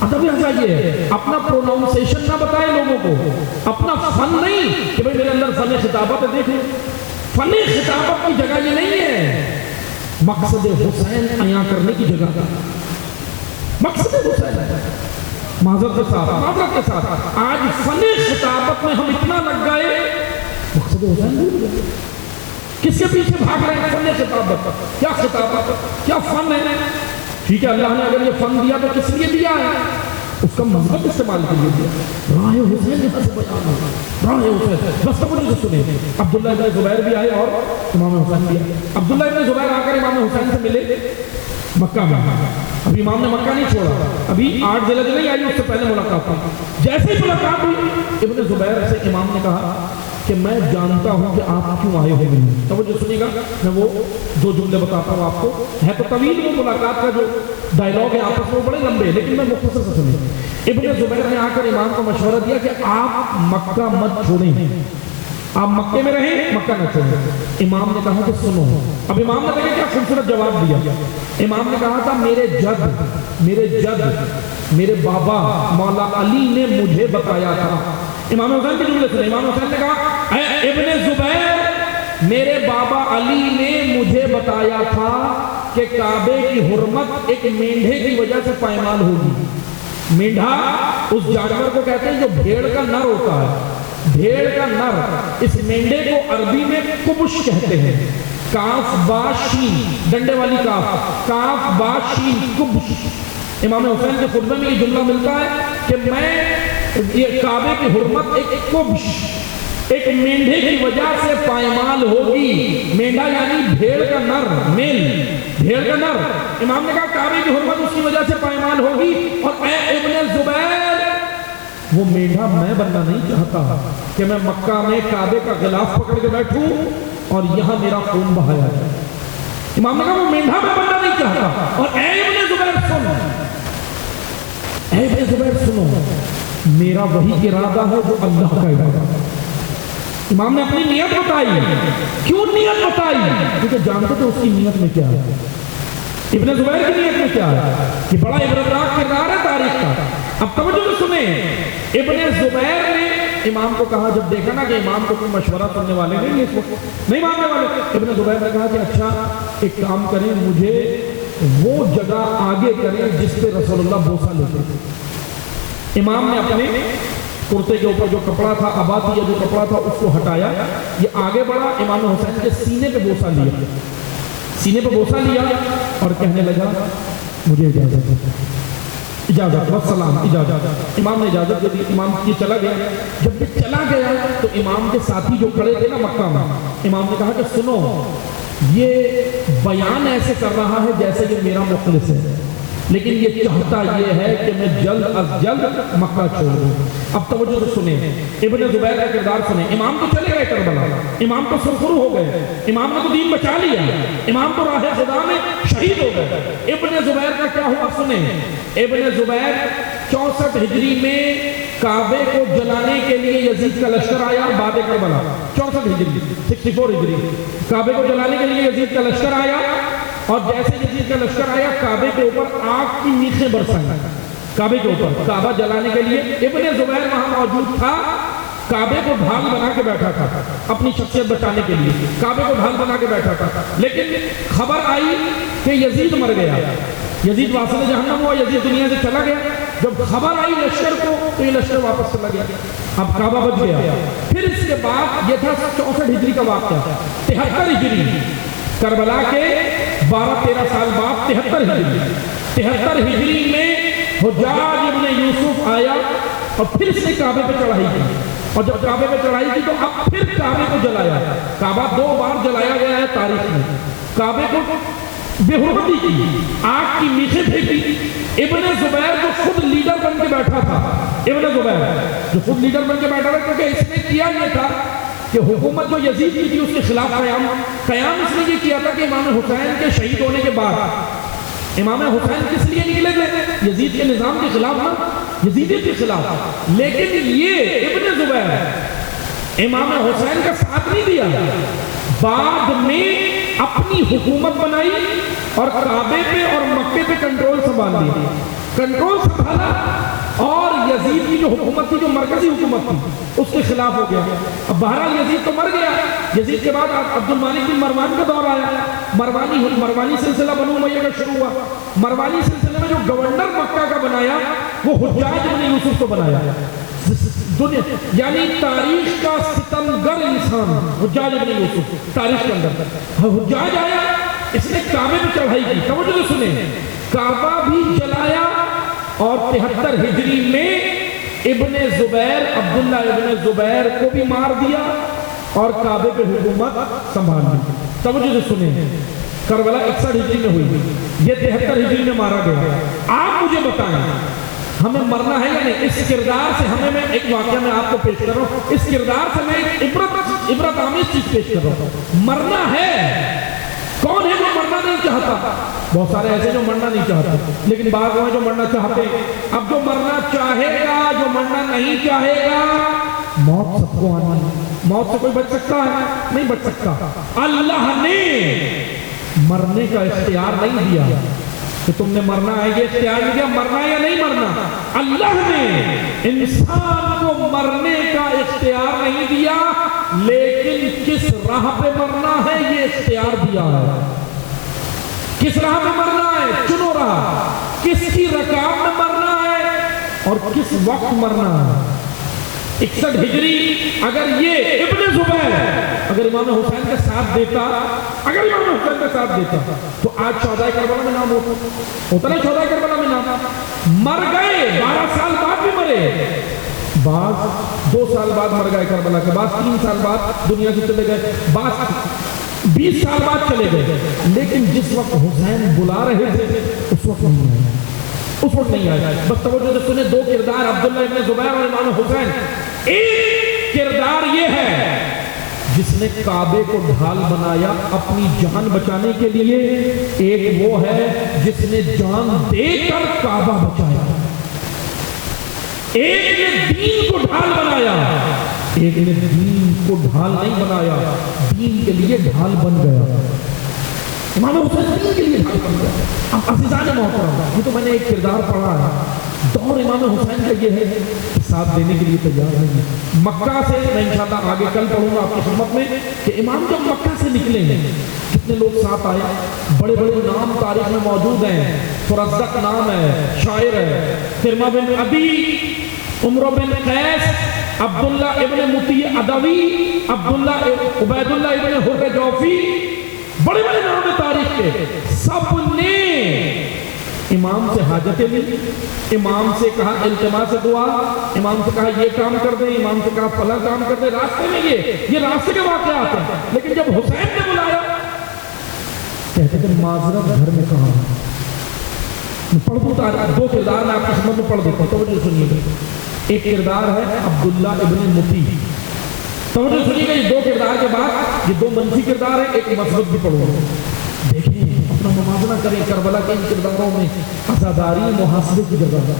ادب ازا یہ ہے، اپنا پروناؤنسیشن نہ بتائے لوگوں کو، اپنا فن نہیں کہ بھئی میرے اندر فن خطابت ہے، دیکھیں فن خطابت کی جگہ یہ نہیں ہے، مقصد حسین عیاں کرنے کی جگہ کا مقصد حسین ہے۔ معذرت کے ساتھ آج فن خطابت میں ہم اتنا لگ گئے، مقصد حسین بھول گئے۔ کس کے پیچھے بھاگ رہے ہیں؟ فن خطابت، کیا خطابت، کیا فن ہے؟ ٹھیک ہے، اللہ نے اگر یہ فن دیا تو کس لیے دیا ہے؟ اس کا مذہب استعمال کے لیے دیا۔ راہ حسین یہاں سے بیان ہوگا، راہ حسین۔ بس سب مجھے سنیں، عبداللہ ابن زبیر بھی آئے اور امام حسین بھی آئے۔ عبداللہ ابن زبیر آ کر امام حسین سے ملے مکہ میں۔ ابھی امام نے مکہ نہیں چھوڑا، ابھی 8 ذی الحجہ نہیں آئی، اس سے پہلے ملاقات ہوئی۔ جیسے ہی ملاقات ہوئی، ابن زبیر سے امام نے کہا کہ میں جانتا ہوں کہ آپ کیوں آئے ہو ملنے۔ توجہ سنیے گا، میں وہ 2 جملے بتاتا ہوں آپ کو، ہے تو طویل وہ ملاقات کا جو ڈائلاگ ہے آپس میں بڑے لمبے، لیکن میں مختصر سے سنیں۔ ابن زبیر نے آ کر امام کو مشورہ دیا کہ آپ مکہ مت چھوڑیں، آپ مکے میں رہیں، مکہ نہ چھوڑیں۔ امام نے کہا کہ سنو، اب امام نے دیکھا کیا خوبصورت جواب دیا۔ امام نے کہا تھا میرے جد میرے بابا مولا علی نے مجھے بتایا تھا۔ امام حسین کے جملے سنے، امام حسین نے کہا اے ابن زبیر، میرے بابا علی نے مجھے بتایا تھا کہ کعبے کی حرمت ایک مینڈھے کی وجہ سے پائمال ہوگی۔ مینڈھا اس جانور کو کہتے ہیں جو بھیڑ کا نر ہوتا ہے، بھیڑ کا نر، اس مینڈے کو عربی میں کبش کہتے ہیں، کاف با شین، ڈنڈے والی کاف با شین، کبش۔ امام حسین کے خطبے میں یہ جملہ ملتا ہے کہ میں یہ کعبے کی حرمت ایک کبش، ایک مینڈھے کی وجہ سے پائمال ہوگی۔ مینڈھا یعنی بھیڑ کا نر، میل، بھیڑ کا نر۔ امام نے کہا کعبے کی حرمت اس کی وجہ سے پائمال ہوگی، اور اے ابن زبیر، وہ مینڈھا میں بننا نہیں چاہتا کہ میں مکہ میں کعبے کا غلاف پکڑ کے بیٹھوں اور یہاں میرا خون بہایا جائے۔ امام نے کہا وہ مینڈھا میں بننا نہیں چاہتا، اور اے ابن زبیر سن، اے ابن زبیر سنو، میرا وہی ارادہ ہے جو اللہ کا ارادہ ہے۔ امام نے اپنی نیت بتائی۔ کیوں نیت بتائی؟ کیونکہ جانتے تھے اس کی نیت میں کیا ہے، ابن زبیر کی نیت میں کیا ہے۔ یہ بڑا عبرتناک کردار ہے تاریخ کا۔ اب توجہ سے سنیں، ابن زبیر نے امام کو کہا، جب دیکھا نا کہ امام کو کوئی مشورہ کرنے والے نہیں، اس وقت نہیں ماننے والے، ابن زبیر نے کہا کہ اچھا ایک کام کریں، مجھے وہ جگہ آگے کریں جس پہ رسول اللہ بوسہ لیتے تھے۔ امام نے اپنے کرتے کے اوپر جو کپڑا تھا، عباتی یا جو کپڑا تھا، اس کو ہٹایا، یہ آگے بڑھا، امام حسین کے سینے پہ بوسہ لیا، سینے پہ بوسہ لیا اور کہنے لگا مجھے اجازت ہے، اجازت والسلام، اجازت۔ امام نے اجازت دے دی، امام یہ چلا گیا۔ جب یہ چلا گیا تو امام کے ساتھی جو کھڑے تھے نا مکہ میں، امام نے کہا کہ سنو، یہ بیان ایسے کر رہا ہے جیسے کہ میرا مخلص ہے، لیکن یہ چاہتا یہ ہے کہ میں جلد از جلد مکہ چھوڑ دوں۔ اب توجہ سے سنیں، ابن زبیر کا کردار سنیں۔ امام تو چلے گئے کربلا، امام تو سرخرو ہو گئے، امام نے تو دین بچا لیا، امام تو راہ خدا میں شہید ہو گئے۔ ابن زبیر کا کیا ہوا سنیں۔ ابن زبیر 64 ہجری میں کعبے کو جلانے کے لیے یزید کا لشکر آیا، بعد کربلا 64 ہجری 64 ہجری کعبے کو جلانے کے لیے یزید کا لشکر آیا، اور جیسے یزید کا لشکر آیا کعبے کے اوپر آگ کی میخیں برسائیں، کعبے کے اوپر کعبہ جلانے کے لیے۔ ابن زبیر وہاں موجود تھا، کعبے کو ڈھال بنا کے بیٹھا تھا اپنی شخصیت بچانے کے لیے، کعبے کو ڈھال بنا کے بیٹھا تھا، لیکن خبر آئی کہ یزید مر گیا، یزید واصل جہنم ہوا، یزید دنیا سے چلا گیا۔ جب خبر آئی لشکر کو تو یہ لشکر واپس چلا گیا، اب کعبہ بچ گیا۔ پھر اس کے بعد یہ تھا 64 ہجری کا واقعہ، 73 ہجری کربلا کے 12-13 سال بعد 73 ہجری میں حجاج ابن یوسف آیا اور پھر اس نے کعبے پہ چڑھائی کی، اور جب کعبے پہ چڑھائی کی تو اب پھر کعبے کو جلایا۔ کعبہ 2 بار جلایا گیا ہے تاریخ میں، کعبے کو بے حرمتی کی، آگ کی میخیں پھینکی۔ ابن زبیر جو خود لیڈر بن کے بیٹھا تھا، ابن زبیر جو خود لیڈر بن کے بیٹھا تھا، کیونکہ اس نے کیا یہ تھا کہ حکومت جو یزید کی تھی اس کے خلاف قیام اس نے یہ کیا تھا کہ امام حسین کے شہید ہونے کے بعد امام حسین کس لیے نکلے تھے؟ یزید کے نظام کے خلاف نا، یزیدیت کے خلاف، لیکن یہ ابن زبیر امام حسین کا ساتھ نہیں دیا، بعد میں اپنی حکومت بنائی اور کعبے پہ اور مکے پہ کنٹرول سنبھال لی، کنٹرول سنبھالا، اور یزید کی جو حکومت تھی، جو مرکزی حکومت تھی، اس کے خلاف ہو گیا۔ اب بہرحال یزید تو مر گیا، یزید کے بعد عبد الملک بن مروان کا دور آیا، مروانی سلسلہ بنو امیہ کا شروع ہوا۔ مروانی سلسلے میں جو گورنر مکہ کا بنایا وہ حجاج بن یوسف کو بنایا، یعنی تاریخ کا ستمگر انسان حجاج بن یوسف، تاریخ کے اندر حجاج آیا، اس نے کعبے پہ چڑھائی کی، توجہ سے سنیں، کعبہ بھی جلایا، اور 73 ہجری میں ابن زبیر، عبداللہ ابن زبیر کو بھی مار دیا اور کعبے پہ حکومت سنبھال لی۔ توجہ سے سنیں، کربلا 61 ہجری میں ہوئی، یہ 73 ہجری میں مارا گیا۔ آپ مجھے بتائیں ہمیں مرنا ہے یا نہیں؟ اس کردار سے میں ایک واقعہ میں آپ کو پیش کر رہا ہوں، اس کردار سے میں ایک عبرت آمیز چیز پیش کر رہا ہوں۔ مرنا ہے، کون ہے جو مرنا نہیں چاہتا؟ بہت سارے ایسے جو مرنا نہیں چاہتے، لیکن بعض ہیں جو مرنا چاہتے ہیں۔ اب جو مرنا چاہے گا، جو مرنا نہیں چاہے گا، موت سب کو آنا ہے۔ موت سے کوئی بچ سکتا ہے؟ نہیں بچ سکتا۔ اللہ نے مرنے کا اختیار نہیں دیا کہ تم نے مرنا ہے، یہ اختیار نہیں دیا مرنا ہے یا نہیں مرنا۔ اللہ نے انسان کو مرنے کا اختیار نہیں دیا، لیکن کس راہ پہ مرنا ہے یہ اختیار دیا ہے۔ کس راہ پہ مرنا ہے چنو راہ، کس کی رکاب میں مرنا ہے اور کس وقت مرنا ہے۔ 61 ہجری اگر یہ ابن زبیر اگر امام حسین کا ساتھ دیتا، تو آج شہدائے کربلا میں نام ہوتا نا، شہدائے کربلا میں نام۔ مر گئے 12 سال بعد بھی مرے، بعض 2 سال بعد مر گئے کربلا کے، بعض 3 سال بعد دنیا سے چلے گئے، بعض 20 سال بعد چلے گئے، لیکن جس وقت حسین بلا رہے تھے اس وقت نہیں آئے، اس وقت نہیں آئے۔ بس توجہ سے سنیں، 2 کردار عبداللہ ابن زبیر اور امام حسین۔ ایک کردار یہ ہے جس نے کعبے کو ڈھال بنایا اپنی جان بچانے کے لیے، ایک وہ ہے جس نے جان دے کر کعبہ بچایا۔ ایک نے دین کو ڈھال بنایا، ایک نے دین کو ڈھال نہیں بنایا، دین کے لیے ڈھال بن گیا۔ امام حسین دین کے لیے ڈھال بن گیا۔ اب عزیزان محترم، یہ تو میں نے ایک کردار پڑھا ہے، دور امام حسین کا یہ ہے کہ ساتھ دینے کے لیے تیار نہیں۔ مکہ سے میں انشاءاللہ آگے کل پڑھوں گا آپ کی خدمت میں کہ امام جب مکہ سے نکلے ہیں کتنے لوگ ساتھ آئے، بڑے بڑے نام تاریخ میں موجود ہیں۔ فرزدق نام ہے، شاعر ہے، کرمہ بن ابی، عمر بن قیس، عبداللہ ابن مطیع ادوی، عبداللہ عبیداللہ ابن حر جوفی، بڑے بڑے نام ہیں تاریخ کے۔ سب نے امام سے حاجتیں لی، امام سے کہا التماس سے دعا، امام سے کہا یہ کام کر دیں، امام سے کہا فلاں کام کر دیں، راستے میں یہ راستے کے واقعات ہیں۔ لیکن جب حسین نے بلایا کہتے کہ معذرت گھر میں کہاں ہے۔ پڑھ دوں 2 کردار میں آپ کی خدمت میں پڑھ دیتا ہوں، توجہ سنیے گا۔ ایک کردار ہے عبداللہ ابن مطیع، توجہ سنیے گا۔ یہ 2 کردار کے بعد یہ 2 منفی کردار ہیں، ایک مثبت بھی پڑھوں گا۔ دیکھیں اپنا موازنہ کریں کربلا کے ان کرداروں میں، عزاداری محاسبے کی جگہ ہے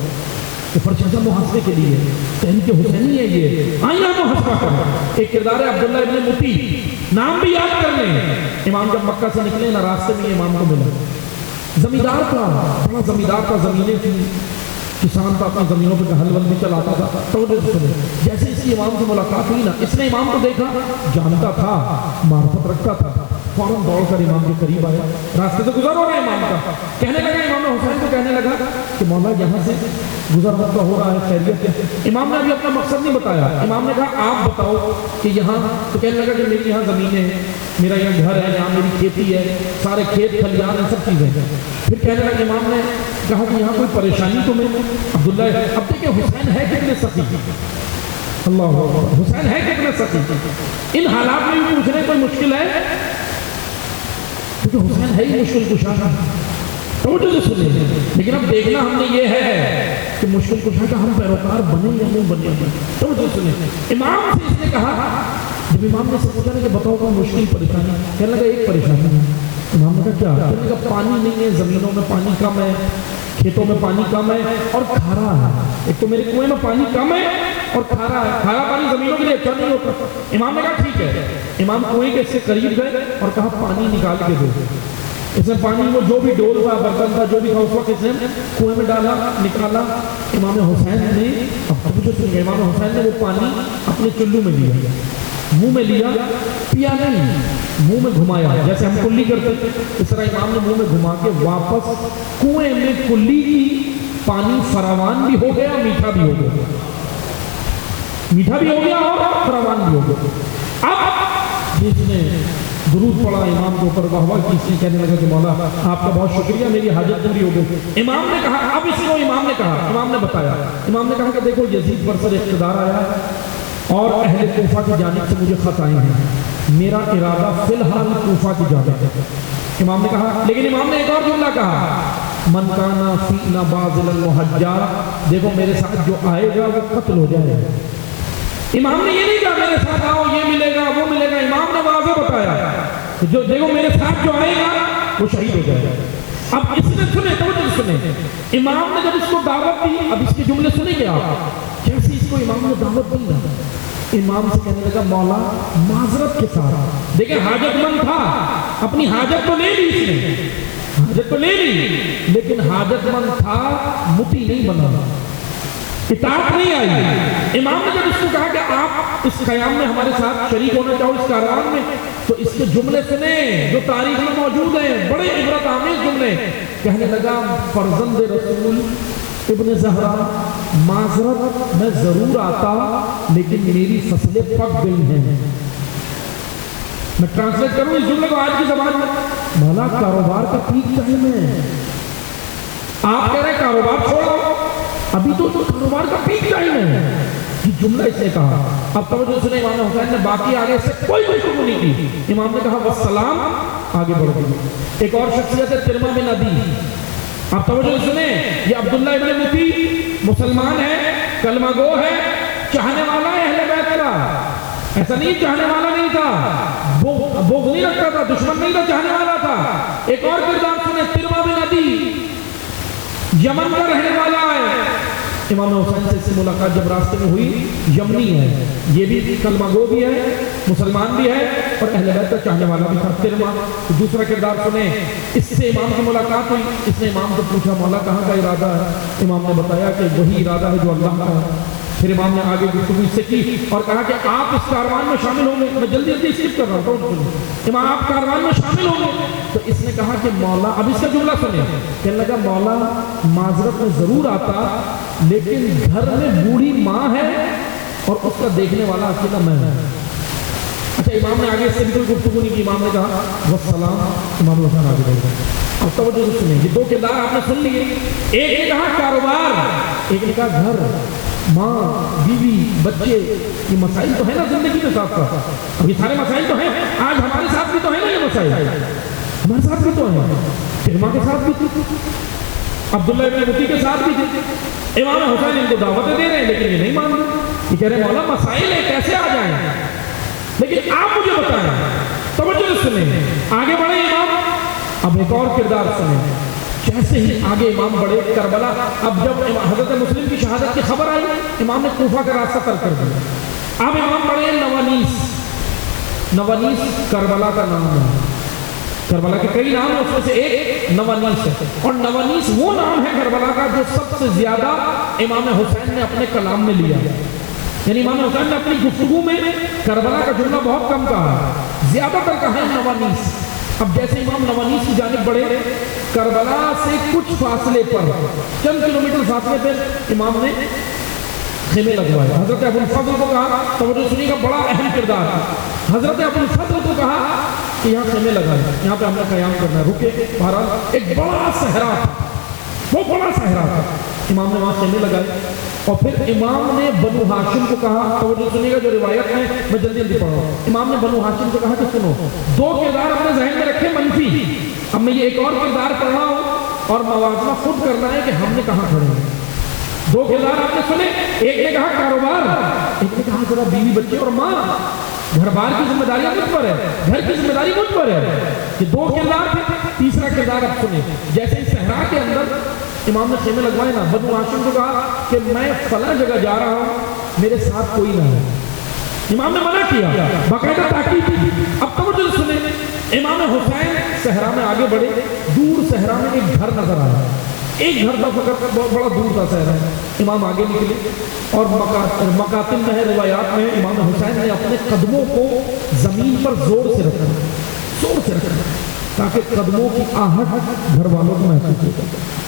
کہ پرچہ محاسبے کے لیے تحریک حسینی ہے یہ، آئیے ہم محاسبہ کریں۔ ایک کردار ہے عبداللہ ابن مطیع، نام بھی یاد کر لیں۔ امام جب مکہ سے نکلے نا، راستے میں امام کو ملا، زمیندار تھا، بڑا زمیندار تھا، زمینیں تھی، کسان تھا، اپنی زمینوں پہ ہل ول بھی چلاتا تھا۔ توجہ سنیں، جیسے اس کی امام سے ملاقات ہوئی نا، اس نے امام کو دیکھا، جانتا تھا، معرفت رکھتا تھا، فوراً دوڑ کر امام کے قریب آیا، راستے سے گزر ہو رہا ہے امام کا، کہنے لگا امام حسین کو کہنے لگا کہ مولا یہاں سے گزر وقت ہو رہا ہے، خیریت ہے؟ امام نے ابھی اپنا مقصد نہیں بتایا، امام نے کہا آپ بتاؤ کہ یہاں، تو کہنے لگا کہ میری یہاں زمینیں ہیں، میرا یہاں گھر ہے، یہاں میری کھیتی ہے، سارے کھیت کھلیان ہیں، سب چیزیں ہیں۔ پھر کہنے لگا امام نے کہا کہ یہاں کوئی پریشانی تو نہیں؟ عبداللہ، اب دیکھیں حسین ہے کتنے سخی، اللہ حسین ہے کتنے سخی، ان حالات میں بھی پوچھنے کوئی مشکل ہے، کیونکہ حسین ہے ہی مشکل کشا۔ توجہ سے سنیں، لیکن اب دیکھنا ہم نے یہ ہے کہ مشکل کشا کا ہم پیروکار بنے یا نہیں بنے۔ توجہ سے سنیں، امام سے اس نے کہا، جب امام نے سے پوچھا کہ بتاؤ کوئی مشکل پریشانی، کہنے لگا ایک پریشانی ہے، امام نے کہا کیا؟ انہوں نے کہا پانی نہیں ہے، زمینوں میں پانی کم ہے، کھیتوں میں پانی کم ہے اور کھارا ہے۔ ایک تو میرے کنویں میں پانی کم ہے اور کھارا ہے، کھارا پانی زمینوں کے لیے اچھا نہیں ہوتا۔ امام نے کہا ٹھیک ہے۔ امام کنویں کے اس سے قریب گئے اور کہا پانی نکال کے دو۔ اس نے پانی وہ جو بھی ڈول تھا، برتن تھا، جو بھی تھا، اس وقت اس نے کنویں میں ڈالا، نکالا۔ امام حسین نے امام حسین نے وہ پانی اپنے چلو میں لیا، منہ میں لیا، پیا نہیں، منہ میں گھمایا جیسے ہم کلی کرتے تھے، اس طرح امام نے منہ میں گھما کے واپس کنویں میں کلی کی پانی فراوان بھی ہو گیا، میٹھا بھی ہو گیا، میٹھا بھی ہو گیا اور فراوان بھی ہو گیا۔ اب جس نے درود پڑھا امام کے اوپر، واہ واہ کی، اس نے کہنے لگا کہ مولا آپ کا بہت شکریہ، میری حاجت پوری ہو گئی۔ امام نے کہا، اب اس کو امام نے کہا، امام نے بتایا، امام نے کہا کہ دیکھو یزید پر سر اقتدار آیا اور اہل کوفہ کی جانب سے مجھے خط آئے ہیں، میرا ارادہ فی الحال کوفہ کی جانب ہے۔ امام نے کہا، لیکن امام نے ایک اور جملہ کہا، من کانا فینا باذل المحجہ، دیکھو میرے ساتھ جو آئے گا وہ قتل ہو جائے گا۔ امام نے یہ نہیں کہا میرے ساتھ آؤ یہ ملے گا وہ ملے گا، امام نے واضح بتایا جو دیکھو میرے ساتھ جو آئے گا وہ شہید ہو جائے گا۔ اب اس نے سنے، توجہ سنے، امام نے جب اس کو دعوت دی، اب اس کے جملے سنیں گے آپ، جیسے اس کو امام نے دعوت دی نا، امام سے کہنے لگا مولا معذرت کے ساتھ، دیکھیں حاجت مند تھا، اپنی حاجت تو لے لی اس نے، حاجت تو لے لی، لیکن حاجت مند تھا، مٹی نہیں بنا، اطاعت نہیں آئی۔ امام نے جب اس کو کہا کہ آپ اس قیام میں ہمارے ساتھ شریک ہونا چاہو اس کاروان میں، تو اس کے جملے سنیں جو تاریخ میں موجود ہیں، بڑے عبرت آمیز جملے۔ کہنے لگا فرزند رسول ابن زہرا، معذرت میں ضرور آتا لیکن میری فصلیں پک گئی ہیں۔ میں ٹرانسلیٹ کروں اس جملے کو آج کی زبان میں، بھلا کاروبار کا پیک ٹائم ہے، آپ کہہ رہے ہیں کاروبار چھوڑو، ابھی تو کاروبار کا پیک ٹائم ہے، یہ جملہ اس نے کہا۔ اب توجہ سنیں، امام حسین نے باقی آگے سے کوئی گفتگو نہیں کی، امام نے کہا والسلام، آگے بڑھ گئی۔ ایک اور شخصیت ہے ترمہ بن عدی، اب توجہ سنیں، یہ عبداللہ ابن مطی مسلمان ہے، کلمہ گو ہے، چاہنے والا ہے اہل بیت کا، ایسا نہیں چاہنے والا نہیں تھا، بغض نہیں رکھتا تھا، دشمن نہیں تھا، چاہنے والا تھا۔ ایک اور کردار سنیں، ترمہ بن عدی یمن کا رہنے والا ہے، امام حسین سے اس سے ملاقات جب راستے میں ہوئی، یمنی ہے، یہ بھی کلمہ گو بھی ہے، مسلمان بھی ہے اور اہل بیت کا چاہنے والا بھی تھا۔ ترمہ دوسرا کردار سنیں، اس سے امام کی ملاقات ہوئی، اس نے امام کو پوچھا مولا کہاں کا ارادہ ہے؟ امام نے بتایا کہ وہی ارادہ ہے جو اللہ کا ہے۔ پھر امام نے آگے گفتگو سے کی اور کہا کہ آپ اس کاروان میں شامل ہوں گے، میں جلدی جلدی اسکپ کر رہا ہوں، امام آپ کاروان میں شامل ہوں گے؟ تو اس نے کہا کہ مولا، اب اس کا جملہ سنیں، کہنے لگا مولا معذرت میں ضرور آتا لیکن گھر میں بوڑھی ماں ہے اور اس کا دیکھنے والا اکیلا میں ہے۔ اچھا امام نے آگے اس سے بالکل گفتگو نہیں کی، امام نے کہا والسلام، امام حسین آگے بڑھ گئے۔ اب توجہ سے سنیں، یہ دو کردار آپ نے سن لیے، ایک نے کہا کاروبار، ایک نے کہا گھر، ماں، بیوی، بچے، یہ مسائل تو ہے نا زندگی میں ساتھ ساتھ، اب یہ سارے مسائل تو ہیں، آج ہمارے ساتھ بھی تو ہیں نا یہ مسائل، ہمارے ساتھ بھی تو ہیں، ترمہ کے ساتھ بھی تھی، عبداللہ ابن مطی کے ساتھ بھی تھی۔ امام حسین ان کو دعوتیں دے رہے ہیں لیکن یہ نہیں مان رہے، یہ کہہ رہے ہیں مولا مسائل ہیں کیسے آ جائیں، لیکن آپ مجھے بتائیں، توجہ سے سنیں، آگے بڑھے امام۔ اب ایک اور کردار سنیں، جیسے ہی آگے امام بڑھے کربلا، اب جب حضرت مسلم کی شہادت کی خبر آئی، امام نے کوفہ کا راستہ ترک کر دیا۔ اب امام بڑھے نوانیس، نوانیس کربلا کا نام ہے، کربلا کے کئی نام ہیں، اس میں سے ایک نوانیس ہے، اور نوانیس وہ نام ہے کربلا کا جو سب سے زیادہ امام حسین نے اپنے کلام میں لیا، یعنی امام حسین نے اپنی گفتگو میں کربلا کا جملہ بہت کم کہا ہے، زیادہ تر کہا ہے نوانیس۔ اب جیسے امام نوانیس کی جانب بڑھے، کربلا سے کچھ فاصلے پر، چند کلومیٹر فاصلے پر امام نے خیمے لگوائے۔ حضرت ابو الفضل کو کہا، توجہ سنیے گا، بڑا اہم کردار ہے، حضرت ابو الفضل کو کہا کہ یہاں خیمے لگائے، یہاں پہ ہم نے قیام کرنا ہے، رکے، بہرحال ایک بڑا صحرا تھا، وہ بڑا صحرا تھا، امام نے وہاں خیمے لگائے، اور پھر امام نے بنو ہاشم کو کہا، توجہ سنیے گا جو روایت ہے میں جلدی جلدی پڑھ رہا ہوں، امام نے بنو ہاشم کو کہا کہ سنو، دو کردار اپنے ذہن میں رکھے منفی، اب میں یہ ایک اور کردار پڑھ رہا ہوں اور موازنہ خود کرنا ہے کہ ہم نے کہاں کھڑے ہیں۔ دو کردار آپ نے سنے، ایک نے کہا کاروبار، ایک نے کہا ذرا بیوی بچے اور ماں، گھر بار کی ذمہ داریاں مجھ پر ہے، گھر کی ذمہ داری مجھ پر ہے، یہ دو کردار تھے. تیسرا کردار اب سنیں. جیسے ہی صحرا کے اندر امام نے خیمے لگوائے نا, بنو ہاشم کو کہا کہ میں فلاں جگہ جا رہا ہوں, میرے ساتھ کوئی نہ ہے. امام نے منع کیا, باقاعدہ تاکید کی. اب توجہ سنیں, امام حسین صحرا میں آگے بڑھے. دور صحرا میں ایک گھر نظر آیا, ایک گھر تھا فقط, بہت بڑا دور تھا صحرا. امام آگے نکلے اور مکاتب میں روایات میں امام حسین نے اپنے قدموں کو زمین پر زور سے رکھا, تاکہ قدموں کی آہٹ گھر والوں کو محسوس ہو جائے,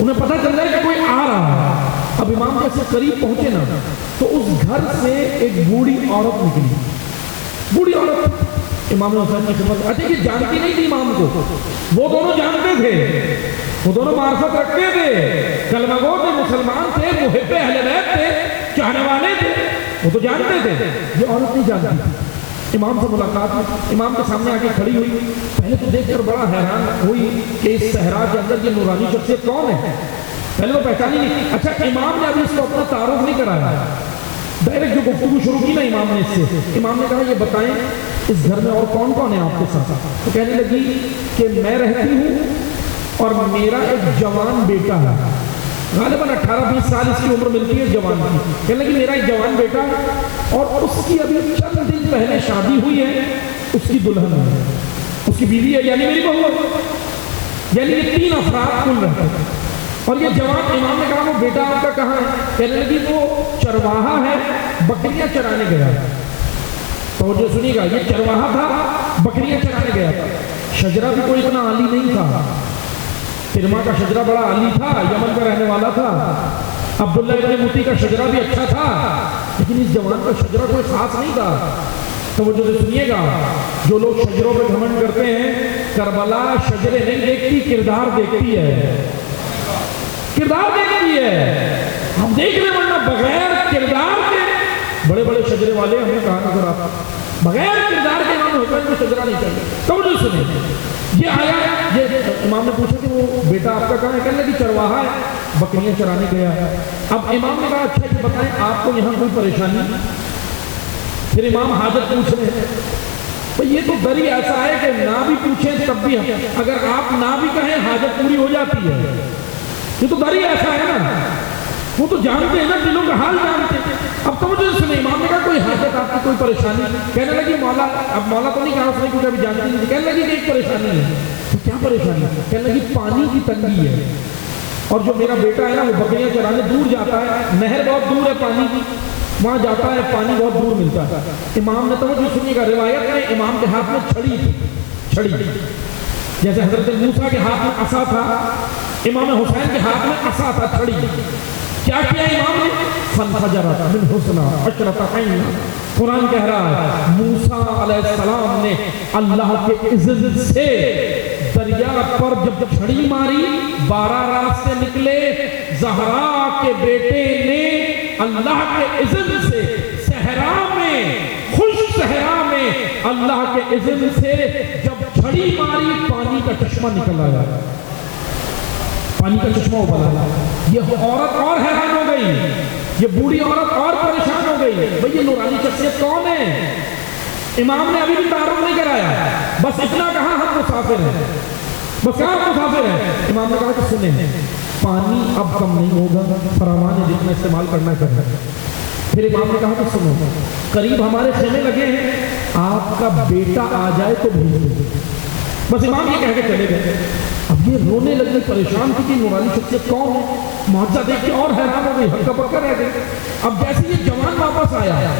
انہیں پتہ چل جائے کہ کوئی آ رہا ہے. اب امام جیسے قریب پہنچے نا تو اس گھر سے ایک بوڑھی عورت نکلی. بوڑھی عورت امام حسین کی خدمت. اچھا یہ جانتی نہیں تھی امام کو, وہ دونوں جانتے تھے, وہ دونوں معرفت رکھتے تھے, کلمہ گو تھے, مسلمان تھے, محب اہل بیت تھے, چاہنے والے تھے, وہ تو جانتے تھے. یہ عورت نہیں جانتی تھی. امام سے ملاقات میں امام کے سامنے آ کے کھڑی ہوئی. پہلے تو دیکھ کر بڑا حیران ہوئی کہ اس صحرا کے اندر یہ نورانی شخصیت کون ہے. پہلے تو پہچانی نہیں. اچھا امام نے ابھی اس کو اپنا تعارف نہیں کرایا, ڈائریکٹ جو گفتگو شروع کی نا امام نے اس سے, امام نے کہا یہ بتائیں اس گھر میں اور کون کون ہے آپ کے ساتھ. تو کہنے لگی کہ میں رہتی ہوں اور میرا ایک جوان بیٹا ہے, غالباً 18-20 سال اس کی عمر ملتی ہے جوان کی. کہنے لگی میرا ایک جوان بیٹا اور اس کی ابھی چند دن پہلے شادی ہوئی ہے, اس کی دلہن ہے, اس کی بیوی ہے, یعنی میری بہو ہے. یعنی یہ 3 افراد کل رہتے ہیں. اور یہ جوان, امام نے کہا وہ بیٹا آپ کا کہاں ہے. کہنے لگی وہ چرواہا ہے, بکریاں چرانے گیا. تو جو سنیے گا, یہ چرواہا تھا, بکریاں چرانے گیا تھا. شجرہ بھی کوئی اتنا عالی نہیں تھا, فرما کا شجرہ بڑا عالی تھا, یمن کا رہنے والا تھا. عبداللہ ابن موتی کا شجرہ بھی اچھا تھا, لیکن اس جوان کا شجرہ کوئی خاص نہیں تھا. تو وہ جو سنیے گا, جو لوگ شجروں پہ گھمنڈ کرتے ہیں, کربلا شجرے نہیں دیکھتی, کردار دیکھتی ہے, کردار دیکھتی ہے. ہم دیکھ رہے ورنہ بغیر کردار کے بڑے بڑے شجرے والے ہمیں کہاں نظر آتا, بغیر کردار کے امام حسین کو شجرہ نہیں چاہیے. تو جو سنیں, یہ آیا, یہ امام نے پوچھا کہ وہ بیٹا آپ کا کہاں ہے. کہنے لگی چرواہا ہے, بکریاں چرانے گیا ہے. اب امام نے کہا اچھا یہ بتائیں آپ کو یہاں کوئی پریشانی. پھر امام حاجت پوچھ رہے ہیں. تو یہ تو دری ایسا ہے کہ نہ بھی پوچھیں تب بھی, اگر آپ نہ بھی کہیں حاجت پوری ہو جاتی ہے. یہ تو دری ایسا ہے نا, وہ تو جانتے ہیں نا, دلوں کا حال جانتے ہیں. اب تو مجھے سنے, امام نے کہا کوئی حاجت آپ کی, کوئی پریشانی. کہنے لگی مولا, اب مولا تو نہیں کہا اس نے کیونکہ ابھی جانتی نہیں. کہنے لگی کہ ایک پریشانی ہے. تو کیا پریشانی ہے. کہنے لگی پانی کی تنگی ہے, اور جو میرا بیٹا ہے نا وہ بکریاں چرانے دور جاتا ہے, نہر بہت دور ہے پانی کی, وہاں جاتا ہے, پانی بہت دور ملتا ہے. امام نے توجہ سنیے گا, روایت میں امام کے ہاتھ میں چھڑی تھی, چھڑی جیسے حضرت موسیٰ کے ہاتھ میں عصا تھا, امام حسین کے ہاتھ میں عصا تھا, چھڑی. کیا کیا امام نے, فانفجرت من حسنہ عشرۃ عین. قرآن کہہ رہا ہے موسیٰ علیہ السلام نے اللہ کے اذن سے دریا پر جب چھڑی ماری, 12 راستے نکلے. زہرا کے بیٹے نے اللہ کے اذن سے صحرا میں, خشک صحرا میں اللہ کے اذن سے جب چھڑی ماری, پانی کا چشمہ نکل آیا, پانی کا چشمہ ابل آیا. یہ عورت اور حیران ہو گئی, یہ بوڑھی عورت اور پریشان ہو گئی. بھئی یہ نورانی شخصیت کون ہے. امام نے ابھی بھی تعارف نہیں کرایا, بس اتنا کہا ہم مسافر ہیں, بس کہا ہم مسافر ہیں. امام نے کہا کہ سنیں, پانی اب کم نہیں ہوگا, فراوان ہے, جتنا استعمال کرنا ہے. پھر امام نے کہا کہ سنو, قریب ہمارے خیمے لگے ہیں, آپ کا بیٹا آ جائے تو بھیج دیں. بس امام یہ کہہ کے چلے گئے. اب یہ رونے لگے, پریشان تھی کہ نورانی شخصیت کون ہے. معجزہ دیکھ کے اور حیران ہو گئی, ہلکا پکا رہ گئی. اب جیسے یہ جوان واپس آیا,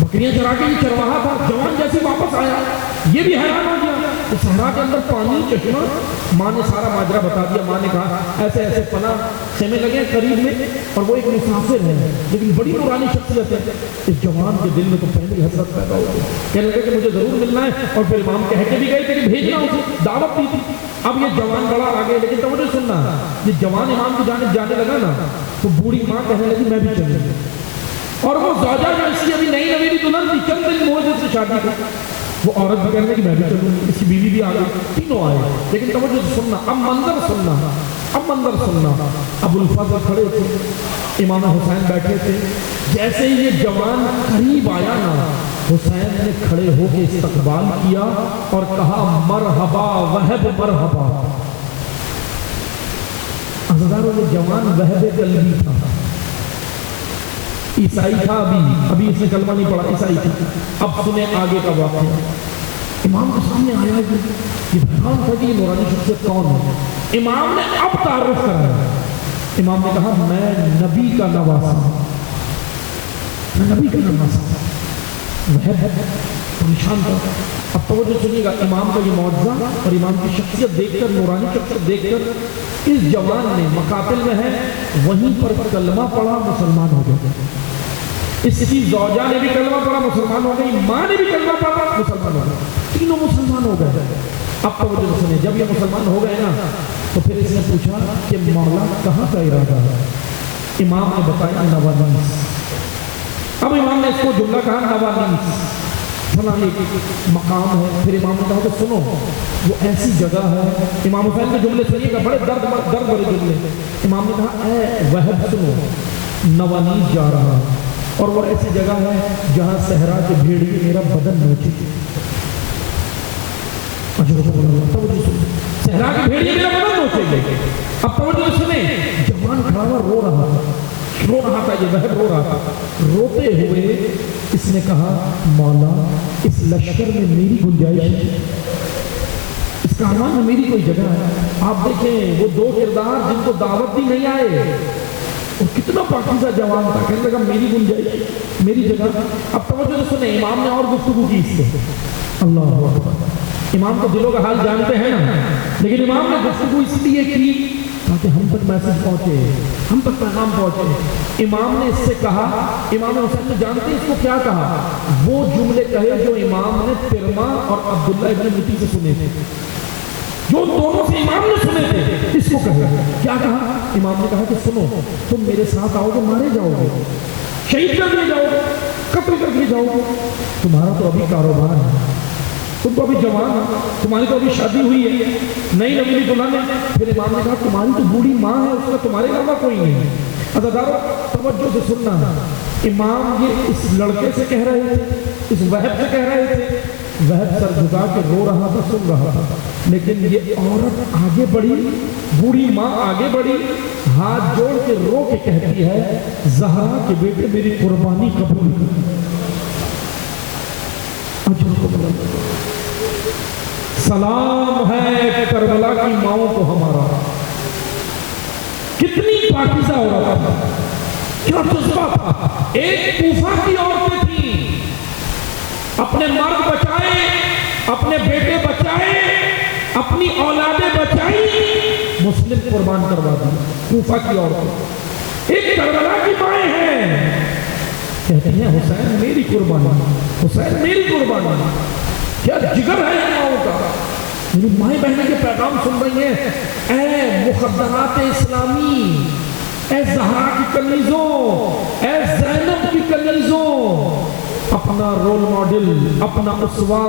بکریاں چرا کے یہ چرواہا تھا, جوان جیسے واپس آیا, یہ بھی حیران ہو گیا. صحرا کے اندر پانی, چشمہ. ماں نے سارا ماجرا بتا دیا. ماں نے کہا ایسے ایسے پناہ خیمے لگے قریب میں, اور وہ ایک مسافر ہے لیکن بڑی نورانی شخصیت ہے. اس جوان کے دل میں تو پہلے حسرت پیدا ہو گئی, کہنے لگے کہ مجھے ضرور ملنا ہے. اور پھر امام کہہ کے بھی گئے کہ بھیجنا, اسے دعوت دی تھی. اب یہ جوان بڑا آگے, لیکن توجہ سننا, یہ جوان امام کی جانب جانے لگا نا تو بوڑھی ماں کہنے لگی میں بھی چلوں گی. اور وہ زوجہ جو اس کی ابھی نئی نویلی دلہن تھی, چند دن موجود سے شادی کی, وہ عورت بھی کہنے لگی میں بھی چلوں گی. اس کی بیوی بھی آ گئی, تینوں آئے. لیکن توجہ سننا, اب منظر سننا, اب منظر سننا. ابو الفضل کھڑے تھے, امام حسین بیٹھے تھے. جیسے ہی یہ جوان قریب آیا نا, حسین نے کھڑے ہو کے استقبال کیا اور کہا مرحبا وہب مرحبا. عزیزانو وہ جوان وہب قلبی تھا، عیسائی تھا، ابھی اس نے کلمہ نہیں پڑھا، عیسائی تھا. اب سنیں آگے کا واقعہ. امام کے سامنے آیا کہ یہ بہان تھا کہ یہ نورانی شخصیت کون ہے. امام نے اب تعارف کرایا. امام نے کہا میں نبی کا نواسا ہوں، میں نبی کا نواسا ہوں. پریشان تھا. اب توجہ سنیے گا، امام کا یہ معجزہ اور امام کی شخصیت دیکھ کر، نورانی شخصیت دیکھ کر اس جوان نے مقاتل میں ہے وہیں پر کلمہ پڑھا، مسلمان ہو گیا. اس کی زوجہ نے بھی کلمہ پڑھا، مسلمان ہو گئی. ماں نے بھی کلمہ پڑھا، مسلمان ہو گئی. تینوں مسلمان ہو گئے. اب توجہ سنیں، جب یہ مسلمان ہو گئے نا تو پھر اس نے پوچھا کہ مولا کہاں کا ارادہ ہے. امام نے بتایا نوانیس. اب امام نے اس کو جملہ کہا نوانیس، فلاں ایک مقام ہے. پھر امام نے کہا کہ سنو وہ ایسی جگہ ہے. امام حسین کے جملے سنیے گا، بڑے درد بڑے جملے. امام نے کہا اے وہب سنو، نوانیس جا رہا اور وہ ایسی جگہ ہے جہاں صحرا کے بھیڑیے میرا بدن نوچے. صحرا کے بھیڑیے میرا بدن نوچے گے. اب توجہ سنیں، جوان کھڑا ہوا رو رہا تھا، یہ وہب رو رہا تھا. روتے ہوئے اس نے کہا مولا اس لشکر میں میری گنجائش ہے، اس کاروان میں میری کوئی جگہ ہے. آپ دیکھیں وہ دو کردار جن کو دعوت دی نہیں آئے، اور کتنا پاکیزہ جوان تھا، کہنے لگا میری گنجائش، میری جگہ. اب توجہ سنیں، امام نے اور گفتگو کی اس سے. اللہ اکبر. امام کو دلوں کا حال جانتے ہیں نا، لیکن امام نے گفتگو اس لیے کی تاکہ ہم تک میسج پہنچے، ہم تک پیغام پہنچے. امام نے اس سے کہا، امام حسین نے جانتے اس کو کیا کہا؟ وہ جملے کہے جو امام نے ترما اور عبداللہ ابن متی سے سنے تھے، جو دونوں سے امام نے سنے تھے. اس کو کہے کیا کہا؟ امام نے کہا کہ سنو، تم میرے ساتھ آؤ گے، مارے جاؤ گے، شہید کر دیے جاؤ گے، قتل کر دیے جاؤ گے. تمہارا تو ابھی کاروبار ہے، تم تو ابھی جوان ہو، تمہاری تو ابھی شادی ہوئی ہے، نئی نویلی دلہن ہے. پھر امام نے کہا تمہاری تو بوڑھی ماں ہے، اس کا تمہارے علاوہ کوئی نہیں. عزیزانو توجہ سے سننا، امام یہ اس لڑکے سے کہہ رہے تھے، اس وہب سے کہہ رہے تھے. وہب سر جھکا کے رو رہا تھا، سن رہا تھا. لیکن یہ عورت آگے بڑھی، بوڑھی ماں آگے بڑھی، ہاتھ جوڑ کے رو کے کہتی ہے زہرا کے بیٹے میری قربانی قبول کر. سلام ہے کربلا کی ماؤں کو ہمارا. کتنی پاکیزہ عورت تھا، کیا جذبہ تھا. ایک کوفہ کی عورتیں تھیں، اپنے مرد بچائے، اپنے بیٹے بچائے، اپنی اولادیں بچائی، مسلم قربان کروا دی. کوفہ کی عورتیں. ایک کربلا کی مائیں ہیں، کہتے ہیں حسین میری قربانی، حسین میری قربانی. کیا جگر ہے ان ماؤں کا. میری مائیں بہنیں کے پیغام سن رہی ہیں. اے مخدرات اسلامی، اے زہرا کی کنیزوں، اے زینب کی کنیزوں، اپنا رول ماڈل، اپنا اسوہ،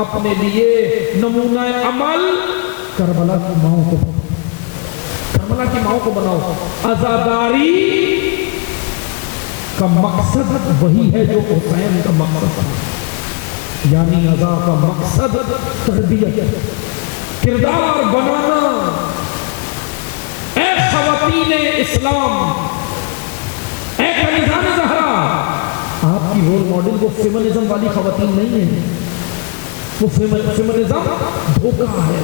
اپنے لیے نمونہ عمل کربلا کی ماؤں کو، کربلا کی ماؤں کو بناؤ. عزاداری کا مقصد وہی ہے جو حسین کا مقصد ہے، یعنی عزا کا مقصد تربیت، کردار بنانا. اے خواتین اسلام، اے کنیزان زہرا، آپ کی رول ماڈل وہ فیمنزم والی خواتین نہیں ہیں. وہ فیمنزم دھوکہ ہے.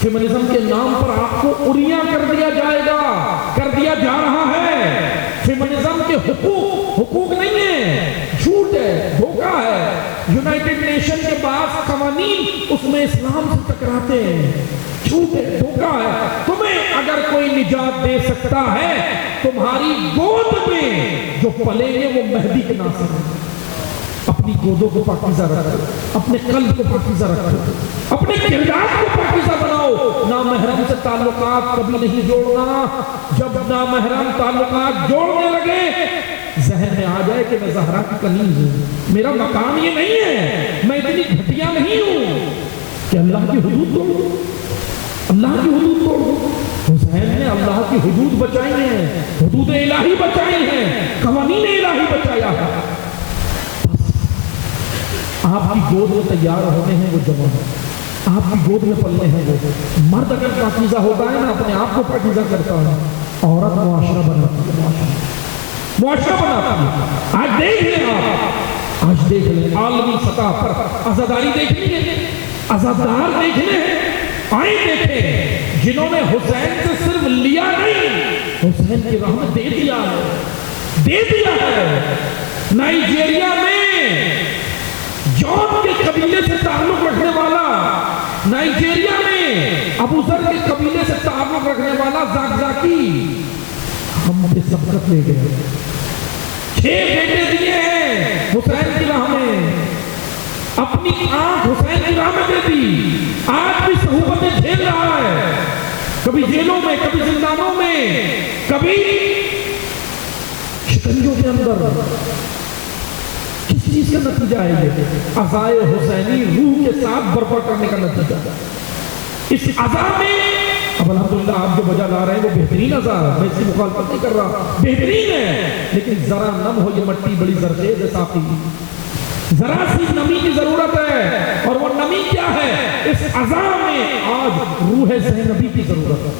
فیمنزم کے نام پر آپ کو اریاں کر دیا جائے گا، کر دیا جا رہا ہے. فیمنزم کے حقوق نہیں ہے، جھوٹ ہے، دھوکہ ہے. یونائٹڈ نیشن کے بعض قوانین اس میں اسلام سے ٹکراتے ہیں. جھوٹ ہے، دھوکہ ہے. تمہیں اگر کوئی نجات دے سکتا ہے، تمہاری گود میں جو پلیں گے وہ مہدی کے ناصر ہیں. اپنی گودوں کو پاکیزہ رکھو، اپنے قلب کو پاکیزہ رکھو، اپنے کردار کو پاکیزہ بناؤ. نامحرم سے تعلقات کبھی نہیں جوڑنا. جب نامحرم تعلقات جوڑنے لگے، ذہن میں آ جائے کہ میں زہرا کی کنیز ہوں، میرا مقام یہ نہیں ہے، میں اتنی گھٹیا نہیں ہوں کہ اللہ کی حدود توڑوں، اللہ کی حدود توڑوں. حسین نے اللہ کی حدود بچائی ہیں، حدود الہی بچائی ہیں، قوانین الہی بچایا ہے. آپ کی گود میں تیار ہونے ہیں وہ جوان، آپ کی گود میں پلنے ہیں وہ مرد۔ اگر پاکیزہ ہوتا ہے نا اپنے آپ کو پاکیزہ کرتا ہے، عورت معاشرہ بناتی ہے، معاشرہ بناتی ہے۔ آج دیکھ لیں آپ، آج دیکھ لیں عالمی سطح پر عزاداری دیکھنی ہے، عزادار دیکھنے ہیں، آئیں دیکھیں جنہوں نے حسین سے صرف لیا نہیں، حسین کی رحمت دے دیا ہے، دے دیا ہے۔ نائجیریا میں جون کے قبیلے سے تعلق رکھنے والا، نائجیریا میں ابو ذر کے قبیلے سے تعلق رکھنے والا زاکزاکی ہم پہ سبقت لے گئے، 6 بیٹے دیے ہیں حسین کی راہ میں، اپنی آنکھ حسین کی راہ میں دے دی، آج بھی صحبتیں جھیل رہا ہے، کبھی جیلوں میں، کبھی زندانوں میں، کبھی شکنجوں کے اندر۔ کس چیز کا نتیجہ ہے یہ؟ عزائے حسینی روح کے ساتھ برپا کرنے کا نتیجہ۔ اس عزا میں اب الحمدللہ آپ جو بجا لا رہے ہیں وہ بہترین عزا ہے، میں اس کی مخالفت نہیں کر رہا، بہترین ہے، لیکن ذرا نم ہو یہ مٹی بڑی زرخیز ہے ساقی، ذرا سی نمی کی ضرورت ہے، اور وہ نمی کیا ہے؟ اس عزا میں آج روح زینبی کی ضرورت ہے،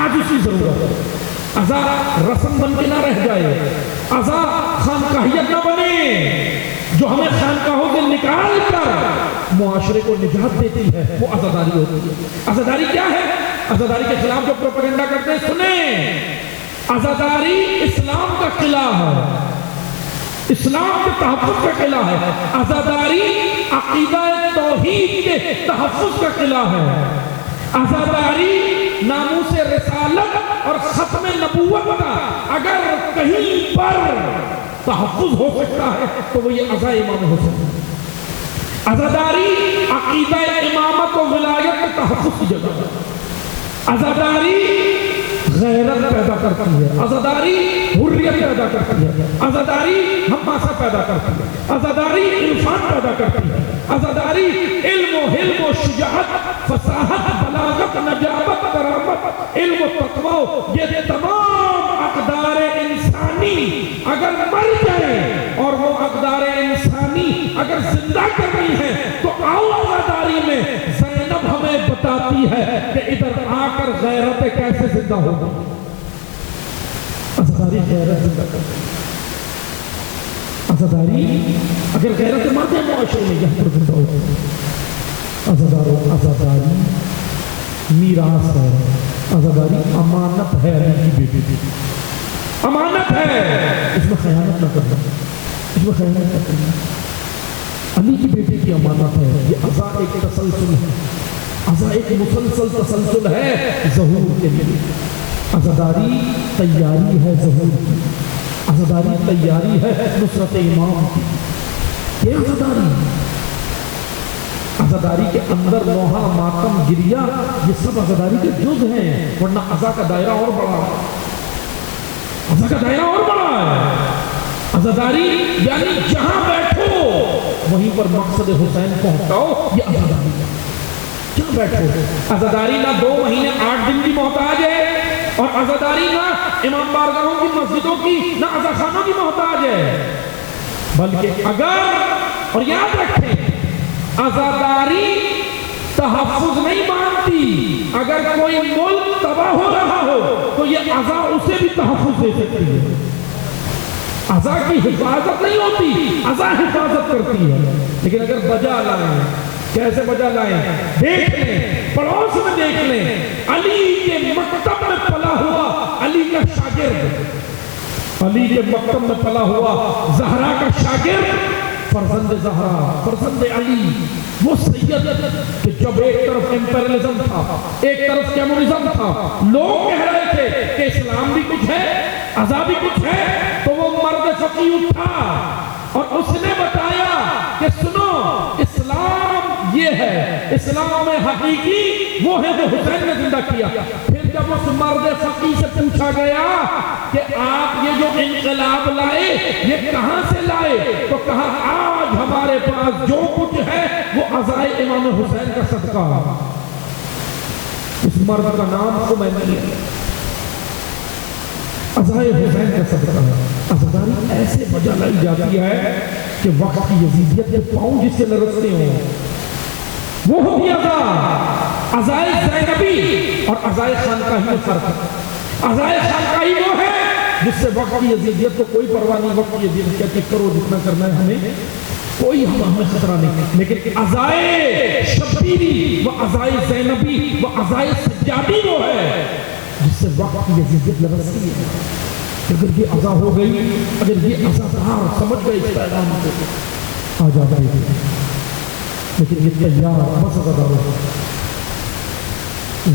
آج اسی ضرورت ہے۔ عزا رسم بن کے نہ رہ جائے، عزا خانقاہیت نہ بنے جو ہمیں خانقاہوں سے نکال کر معاشرے کو نجات دیتی ہے، وہ عزاداری ہوتی ہے۔ عزاداری کیا ہے؟ عزاداری کے خلاف جو پروپیگنڈا کرتے ہیں سنیں، عزاداری اسلام کا قلعہ ہے، اسلام کے تحفظ کا قلعہ ہے، عزاداری عقیدہ توحید کے تحفظ کا قلعہ ہے، عزاداری ناموس رسالت اور ختم نبوت کا اگر کہیں پر تحفظ ہو سکتا ہے تو وہ یہ عزا امام حسین ہے۔ عزاداری عقیدہ امامت و ولایت کے تحفظ کی جگہ ہے، عزاداری غیرت پیدا کرتی ہے، عزاداری حریت پیدا کرتی ہے، عزاداری حماسہ پیدا کرتی ہے، عزاداری عرفان پیدا کرتی ہے، عزاداری علم و حلم و شجاعت، فصاحت، بلاغت، نجابت، کرامت، علم و تقوی، یہ تمام اقدار انسانی اگر مر جائے اور وہ اقدار انسانی اگر زندہ کرنی ہے تو آؤ عزاداری میں زینب ہمیں بتاتی ہے کہ ادھر آ کر غیرت کیسے زندہ ہوگی۔ عزاداری غیرت زندہ کرتی ہے، عزاداری اگر غیرت مر جائے معاشرے میں یہاں پر زندہ ہوگی۔ عزاداری میراث ہے، عزاداری امانت ہے، علی کی بیٹی امانت ہے، اس میں خیانت نہ کرنا، اس میں خیانت نہ کرنا، علی کی بیٹی کی امانت ہے۔ یہ عزا ایک تسلسل ہے، عزا ایک مسلسل تسلسل ہے ظہور کے لیے۔ عزاداری تیاری ہے ظہور کی، عزاداری تیاری ہے نصرت امام کی۔ یہ عزاداری، عزاداری کے اندر نوحہ، ماتم، گریہ، یہ سب عزاداری کے جز ہیں، ورنہ عزا کا دائرہ اور بڑا ہے، عزا کا دائرہ اور بڑا ہے۔ عزاداری یعنی جہاں بیٹھو وہیں پر مقصد حسین پہنچاؤ، یہ عزاداری ہے۔ جہاں بیٹھو، عزاداری نہ 2 مہینے 8 دن کی محتاج ہے، اور عزاداری نہ امام بارگاہوں کی مسجدوں کی، نہ عزاخانوں کی محتاج ہے، بلکہ اگر، اور یاد رکھیں عزاداری تحفظ نہیں مانتی، اگر کوئی ملک تباہ ہو رہا ہو تو یہ عزا اسے بھی تحفظ دے سکتی ہے۔ عزا کی حفاظت نہیں ہوتی، عزا حفاظت کرتی ہے۔ لیکن اگر بجا لائیں، کیسے بجا لائیں؟ دیکھ لیں، پڑوس میں دیکھ لیں، علی کے مکتب میں پلا ہوا علی کا شاگرد، علی کے مکتب میں پلا ہوا زہرا کا شاگرد، فرزند زہرا، فرزند علی، وہ سید کہ جب ایک طرف امپیرلزم تھا، ایک طرف کمیونزم تھا، لوگ کہہ رہے تھے کہ اسلام بھی کچھ ہے، عزا بھی کچھ ہے، تو وہ مرد فقی اٹھا اور اس نے بتایا کہ سنو، اسلام یہ ہے، اسلام حقیقی وہ ہے جو حسین نے زندہ کیا۔ پھر جب اس مرد فقی سے پوچھا گیا کہ آپ یہ جو انقلاب لائے یہ کہاں سے لائے، تو کہا آج ہمارے پاس جو کچھ ہے وہ عزائے امام حسین کا صدقہ۔ اس مرد کا نام خمینی ہے، عزائے حسین کا صدقہ ہے۔ عزاداری ایسے بجا لائی جاتی ہے کہ کہ وقت کی یزیدیت کے پاؤں جس سے لرزتے ہوں، وہ ہوتی عزا۔ عزائے زینبی اور عزائے خانقاہی میں فرق ہے۔ عزائے خانقاہی وہ ہے جس سے وقت کی یزیدیت کو کوئی پرواہ نہیں، وقت کی یزیدیت کی کرو جتنا کرنا ہے ہمیں، کوئی ہمیں خطرہ نہیں۔ لیکن عزائے شبیری و عزائے زینبی و عزائے سجادی وہ ہے جس سے وقت کی یزیدیت لرزتی ہے۔ اگر یہ عزا ہو گئی، اگر یہ عزادار سمجھ گئے اس پیغام کو، آ جاتا ہے۔ لیکن یہ تیار بس عزادار ہو،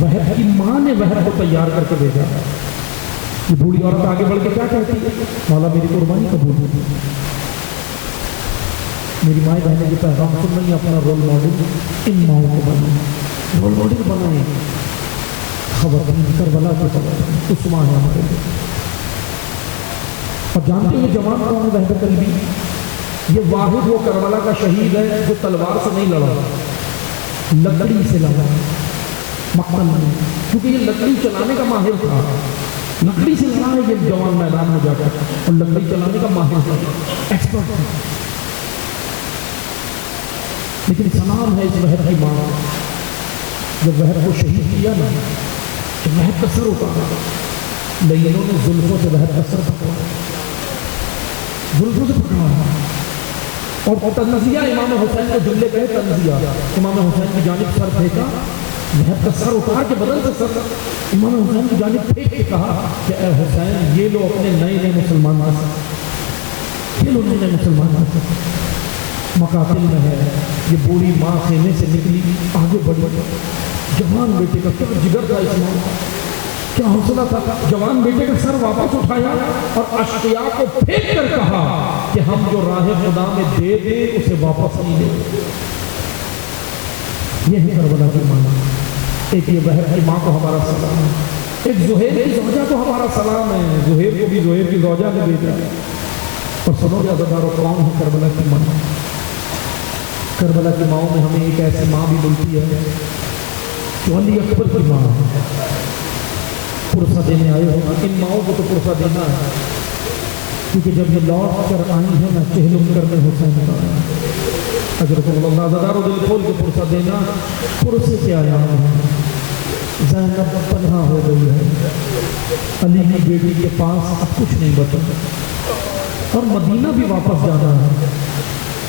وحب کی ماں نے وحب کو تیار کر کے بھیجا۔ یہ بوڑھی عورت آگے بڑھ کے کیا کہتی ہے؟ مولا میری قربانی قبول ہوگی، میری مائیں بہنیں یہ پیغام سن رہی ہیں، اپنا رول ماڈل ان ماؤں کو بنائیں، رول ماڈل بنائیں۔ خبر کربلا کی خبر اس ماں ہے ہمارے لیے۔ اور جانتے ہیں جوان کون ہے؟ وحب قلبی۔ یہ واحد وہ کربلا کا شہید ہے جو تلوار سے نہیں لڑا، لکڑی سے لڑا، مقتل نہیں، کیونکہ یہ لکڑی چلانے کا ماہر تھا۔ لکڑی سے لڑا ہے یہ جوان میدان میں جا کر، اور لکڑی چلانے کا ماہر تھا، ایکسپرٹ تھا۔ لیکن سلام ہے اس وحب کی ماں، جب وحب کو شہید کیا نا، جب وحب کا سر اتارا، لیلوں نے زلفوں سے وحب کا سر پکڑا، زلفوں سے پکڑا، اور تنزیہ امام حسین کو جملے کہے تنزیہ، امام حسین کی جانب سر پھینکا، وحب کا سر اتار کے بدن سے سر امام حسین کی جانب پھینک کے کہا کہ اے حسین یہ لو اپنے نئے مسلمان آ سکتے، یہ لو نئے مسلمان آ سکتے۔ مقاتل میں ہے، یہ بوڑھی ماں خیمے سے نکلی، آگے بڑھی، جوان بیٹے کا کیا جگر تھا اس ماں، کیا حوصلہ تھا، جوان بیٹے کا سر واپس اٹھایا اور اشقیاء کو پھینک کر کہا کہ ہم جو راہ خدا میں دے دیں اسے واپس نہیں لیں۔ یہ ہے کربلا کی ماں۔ ایک یہ وحب کی ماں کو ہمارا سلام ہے، ایک زہیر کی زوجہ کو ہمارا سلام ہے، زہیر کو بھی زہیر کی زوجہ نے بھیجا۔ اور سنو گے عزادارو کون ہے کربلا کی ماں؟ کربلا کی ماں میں ہمیں ایک ایسی ماں بھی ملتی ہے جو علی اکبر کی ماں ہے۔ پرسہ دینے آئے ہوں، ان ماؤں کو تو پرسہ دینا ہے، کیونکہ جب یہ لوٹ کر آئی ہے نا چہلم کرنے حسین کا، اگر اللہ عزادارو دل کھول کے پرسہ دینا، پرسے سے آیا ہے۔ زینب پناہ ہو گئی ہے، علی کی بیٹی کے پاس اب کچھ نہیں بچا، اور مدینہ بھی واپس جانا ہے،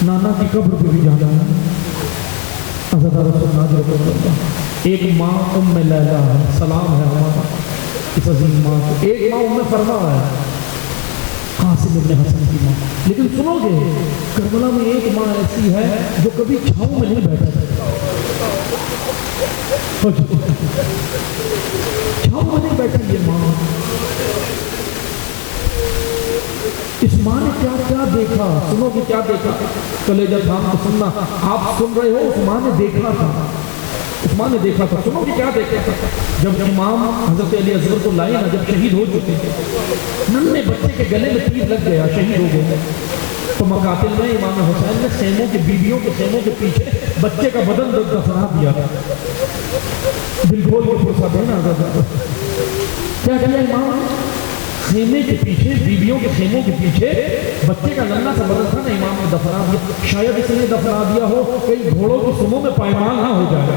نانا کی قبر پہ بھی جانا ہے۔ عزادارو سننا جو اللہ، ایک ماں ام لیلہ ہے، سلام ہے ہمارا اس عظیم ماں کو۔ ایک ماں ام فرما ہے، قاسم ابن حسن کی ماں۔ لیکن سنو گے کربلا میں ایک ماں ایسی ہے جو کبھی چھاؤں میں نہیں بیٹھا، چھاؤں میں نہیں بیٹھی یہ ماں۔ اس ماں نے کیا کیا دیکھا، سنو کہ کیا دیکھا، کلیجہ تھام کو سننا، آپ سن رہے ہو، اس ماں نے دیکھا تھا، اس ماں نے دیکھا تھا، سنو کہ کیا دیکھا تھا۔ جب امام حضرت علی اصغر کو لائے نا، جب شہید ہو چکے تھے، ننھے بچے کے گلے میں تیر لگ گیا، شہید ہو گئے، تو مقاتل میں امام حسین نے خیموں کے بیویوں کے خیموں کے پیچھے بچے کا بدن دفنا دیا، دل کھول کے پرسہ دینا کیا کیا امام؟ خیمے کے پیچھے، بیویوں کے خیموں کے پیچھے بچے کا ننھا سا بدن تھا نا، امام نے دفنا دیا۔ شاید اس نے دفنا دیا ہو کئی گھوڑوں کی سموں میں پائمال نہ ہو جائے۔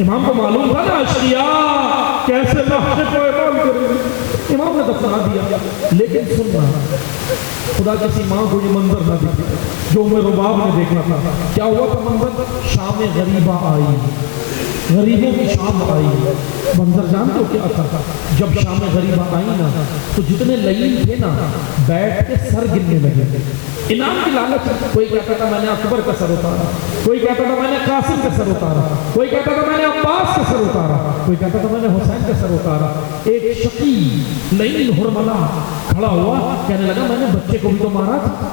امام کو معلوم تھا نا اشقیاء کیسے لحظے پائمال کریں گے، امام نے دفنا دیا۔ لیکن سننا، خدا کسی ماں کو یہ منظر نہ دکھے جو عمر رباب نے دیکھنا تھا۔ کیا ہوا تھا منظر؟ شام غریبہ آئی، غریبوں کی شام آئی، منظر جانتے ہو کیا تھا؟ جب شام غریبہ آئی نا تو جتنے لئیم تھے نا بیٹھ کے سر گرنے لگے، انعام کی لالچ۔ کوئی کہتا تھا میں نے اکبر کا سر اتارا، کوئی کہتا تھا میں نے قاسم کا سر اتارا، کوئی کہتا تھا میں نے عباس کا سر اتارا، کوئی کہتا تھا میں نے حسین کا سر اتارا۔ ایک شقی لئیم ہرملا کھڑا ہوا، کہنے لگا میں نے بچے کو بھی تو مارا تھا،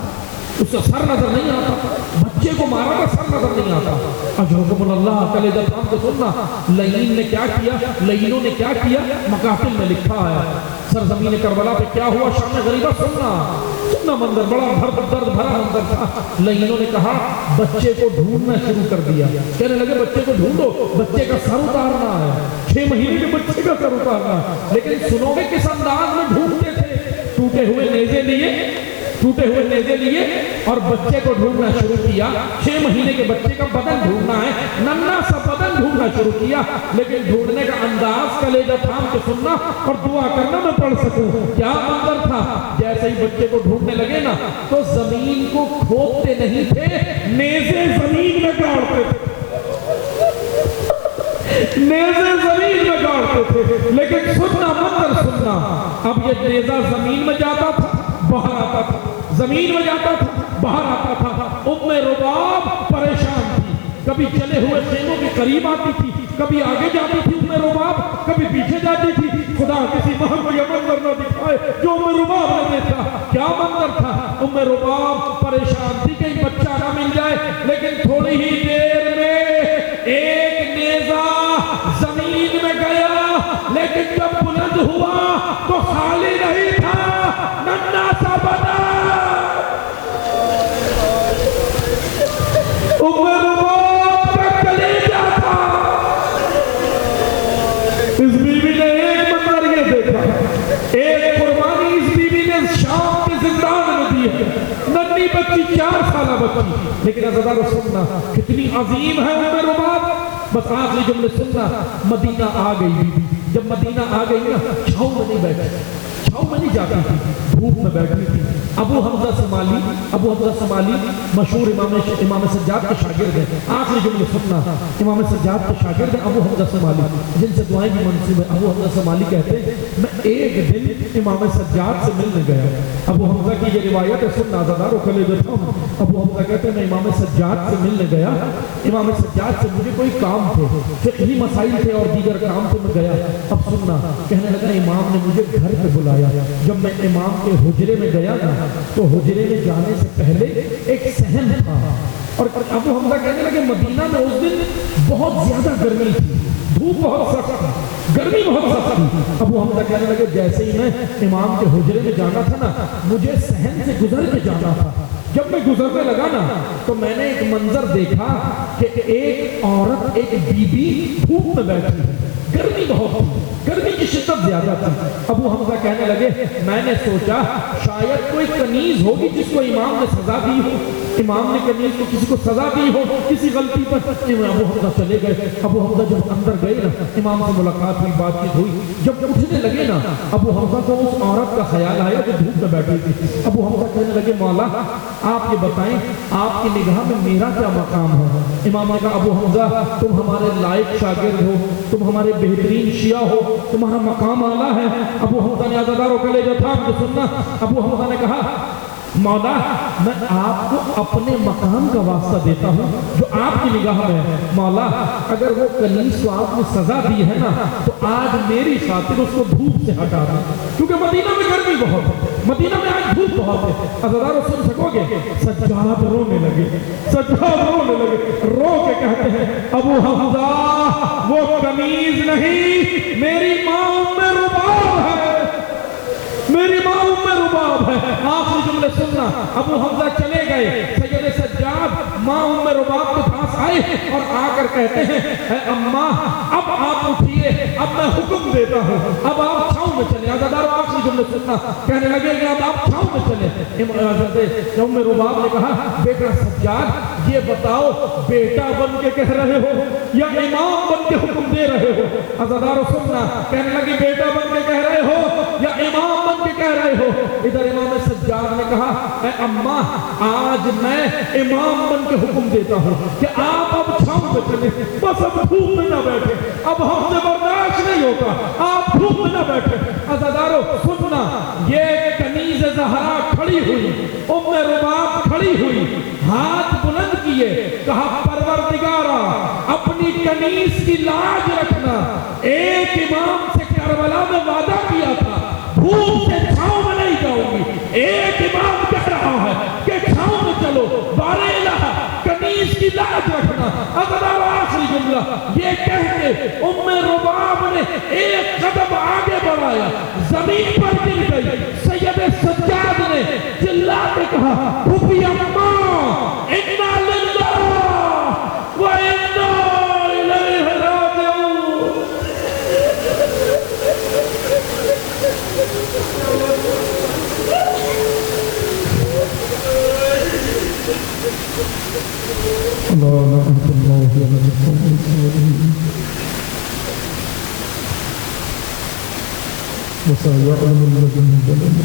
اس کا سر نظر نہیں آتا، بچے کو مارا تھا سر نظر نہیں آتا۔ اجرکم اللہ، کلیجہ تھام کو سننا، لئیم نے کیا کیا، لئینوں نے کیا کیا، مقاتل میں لکھا ہے سرزمین کربلا پہ کیا ہوا شام غریبہ۔ سننا منظر بڑا درد بھرا منظر تھا۔ لئینوں نے کہا بچے کو ڈھونڈنا شروع کر دیا، کہنے لگے بچے کو ڈھونڈو، بچے کا سر اتارنا ہے، 6 مہینے کے بچے کا سر اتارنا ہے۔ لیکن سنو گے کس انداز میں ڈھونڈتے تھے، ٹوٹے ہوئے نیزے لیے، ٹوٹے ہوئے نیزے لیے اور بچے کو ڈھونڈنا شروع کیا. 6 مہینے کے بچے کا بدن ڈھونڈنا ہے, ننھا سا بدن ڈھونڈنا شروع کیا, لیکن ڈھونڈنے کا انداز کلیجہ تھام کے سننا اور دعا کرنا میں پڑھ سکوں. کیا منظر تھا, جیسے ہی بچے کو ڈھونڈنے لگے نا تو زمین کو کھودتے نہیں تھے, نیزے زمین میں گاڑتے تھے, نیزے زمین میں گاڑتے تھے. لیکن سننا منظر سننا, اب یہ نیزہ زمین میں جاتا تھا باہر آتا تھا, زمین میں جاتا تھا باہر آتا تھا. رباب پریشان تھی, کبھی چلے ہوئے خیموں کے قریب آتی تھی, کبھی آگے جاتی تھی رباب, کبھی پیچھے جاتی تھی. خدا کسی ماں کو یہ منظر نہ دکھائے جو رباب نے دیکھا. کیا منظر تھا, رباب پریشان تھی کہیں بچہ نہ مل جائے. لیکن تھوڑی ہی دیر میں ایک نیزہ زمین میں گیا, لیکن جب بلند ہوا تو خالی نہیں تھا, ننھا سا بنا. رباب کا کلیجہ تھا. اس بیوی نے ایک منظر یہ دیکھا, ایک قربانی اس بیوی نے شام کے زندان میں دی ہے. ننھی بچی 4 سالہ بچی, لیکن عزیزانو سننا کتنی عظیم ہے رباب. بس آخری جملے سننا. مدینہ آ گئی, جب مدینہ آ گئی نا چھاؤں میں نہیں بیٹھتی, چھاؤں میں نہیں جاتی تھی, دھوپ میں بیٹھتی تھی. ابو حمزہ سمالی مشہور امام سجاد کے شاگرد ہیں. آخری جملے سننا, امام سجاد کے شاگرد ہیں ابو حمزہ سمالی, جن سے دعائیں بھی منسوب ہیں. ابو حمزہ سمالی کہتے ہیں میں ایک دن امام سجاد سے ملنے گیا. ابو حمزہ کی یہ روایت ہے, سننا زدار و کلے دیتا ہوں. ابو حمزہ کہتے ہیں میں امام سجاد سے ملنے گیا, امام سجاد سے مجھے کوئی کام تھے, فقہی مسائل تھے اور دیگر کام سے میں گیا. اب سننا, کہنے لگا امام نے مجھے گھر پہ بلایا. جب میں امام کے حجرے میں گیا نا تو حجرے میں جانے سے پہلے ایک صحن تھا, اور ابو حمزہ کہنے لگے مدینہ میں اس دن بہت زیادہ گرمی تھی, دھوپ بہت سخت تھی, گرمی بہت سخت تھی. ابو حمزہ کہنے لگے جیسے ہی میں امام کے حجرے میں جانا تھا نا مجھے صحن سے گزر کے جانا تھا. جب میں گزرنے لگا نا تو میں نے ایک منظر دیکھا کہ ایک عورت, ایک بی بی دھوپ میں بیٹھی ہے, گرمی بہت تھی, گرمی کی شدت زیادہ تھی. ابو حمزہ کہنے لگے میں نے سوچا شاید کوئی کنیز ہوگی جس کو امام نے سزا دی ہو, امام نے کنیز کو کسی کو سزا دی ہو کسی غلطی پر. ابو حمزہ چلے گئے. ابو حمزہ جب اندر گئے نا امام سے ملاقات ہوئی, بات چیت ہوئی. جب اٹھنے لگے نا ابو حمزہ کو اس عورت کا خیال آیا جو دھوپ میں بیٹھی تھی. ابو حمزہ کہنے لگے مولا آپ یہ بتائیں آپ کی نگاہ میں میرا کیا مقام ہے. امام نے کہا ابو حمزہ تم ہمارے لائق شاگرد ہو, تم ہمارے بہترین شیعہ ہو, تمہارا مقام اعلیٰ ہے. ابو حمزہ نے عزاداروں کلیجہ تھام کے سننا, ابو حمزہ نے کہا مولا میں آپ کو اپنے مقام کا واسطہ دیتا ہوں جو آپ کی نگاہ میں ہے. مولا اگر وہ کنیز کو آپ نے سزا دی ہے نا تو آج میری خاطر اس کو دھوپ سے ہٹا دیں, کیونکہ مدینہ میں گرمی بہت ہے, مدینہ میں آج دھوپ بہت ہے. عزاداروں سن سکو گے, سجاد رونے لگے, سجاد رونے لگے, رو کے کہتے ہیں ابو حمزہ وہ کنیز نہیں, میری ماں میں رباب ہے, میری ماں رباب ہے. آخری جملے سننا, ابو حمزہ چلے گئے, سید سجاد ماں رباب کے پاس آئے اور آ کر کہتے ہیں اے اماں اب آپ اٹھیے, اب میں حکم دیتا ہوں, اب آپ چھاؤں میں چلیں. عزاداروں آخری جملے سننا, کہنے لگے کہ اب آپ چھاؤں میں چلیں. رباب نے کہا بیٹا سجاد یہ بتاؤ بیٹا بن کے کہہ رہے ہو یا امام بن کے حکم دے رہے ہو. عزاداروں سننا, کہنے لگے بیٹا بن کے کہہ رہے ہو یا امام بن کے کہہ رہے ہو. ادھر امام سجاد نے کہا اے اماں آج میں امام بن کے حکم دیتا ہوں کہ آپ اب چھاؤں میں چلیں, بس اب دھوپ میں نہ بیٹھے, اب ہم سے برداشت نہیں ہوتا, آپ دھوپ میں نہ بیٹھے. عزاداروں سننا, یہ کنیز زہرا کھڑی ہوئی, رباب کھڑی ہوئی, ہاتھ بلند کیے, کہا پروردگارا اپنی کنیز کی لاج رکھنا, ایک امام سے کربلا میں وعدہ کیا تھا دھوپ سے چھاؤں میں نہیں جاؤں گی, ایک امام کہہ رہا ہے کہ چھاؤں میں چلو, بارے الہ کنیز کی لاج رکھنا. عزاداروں آخری جملہ یہ کہہ کے رباب نے ایک قدم آگے بڑھایا, زمین پر گر گئی. سید سجاد نے چلا کے کہا پھوپھی اماں انا للہ و انا الیہ راجعون. لا لعنة الله على القوم الظالمين وسيعلم الذين ظلموا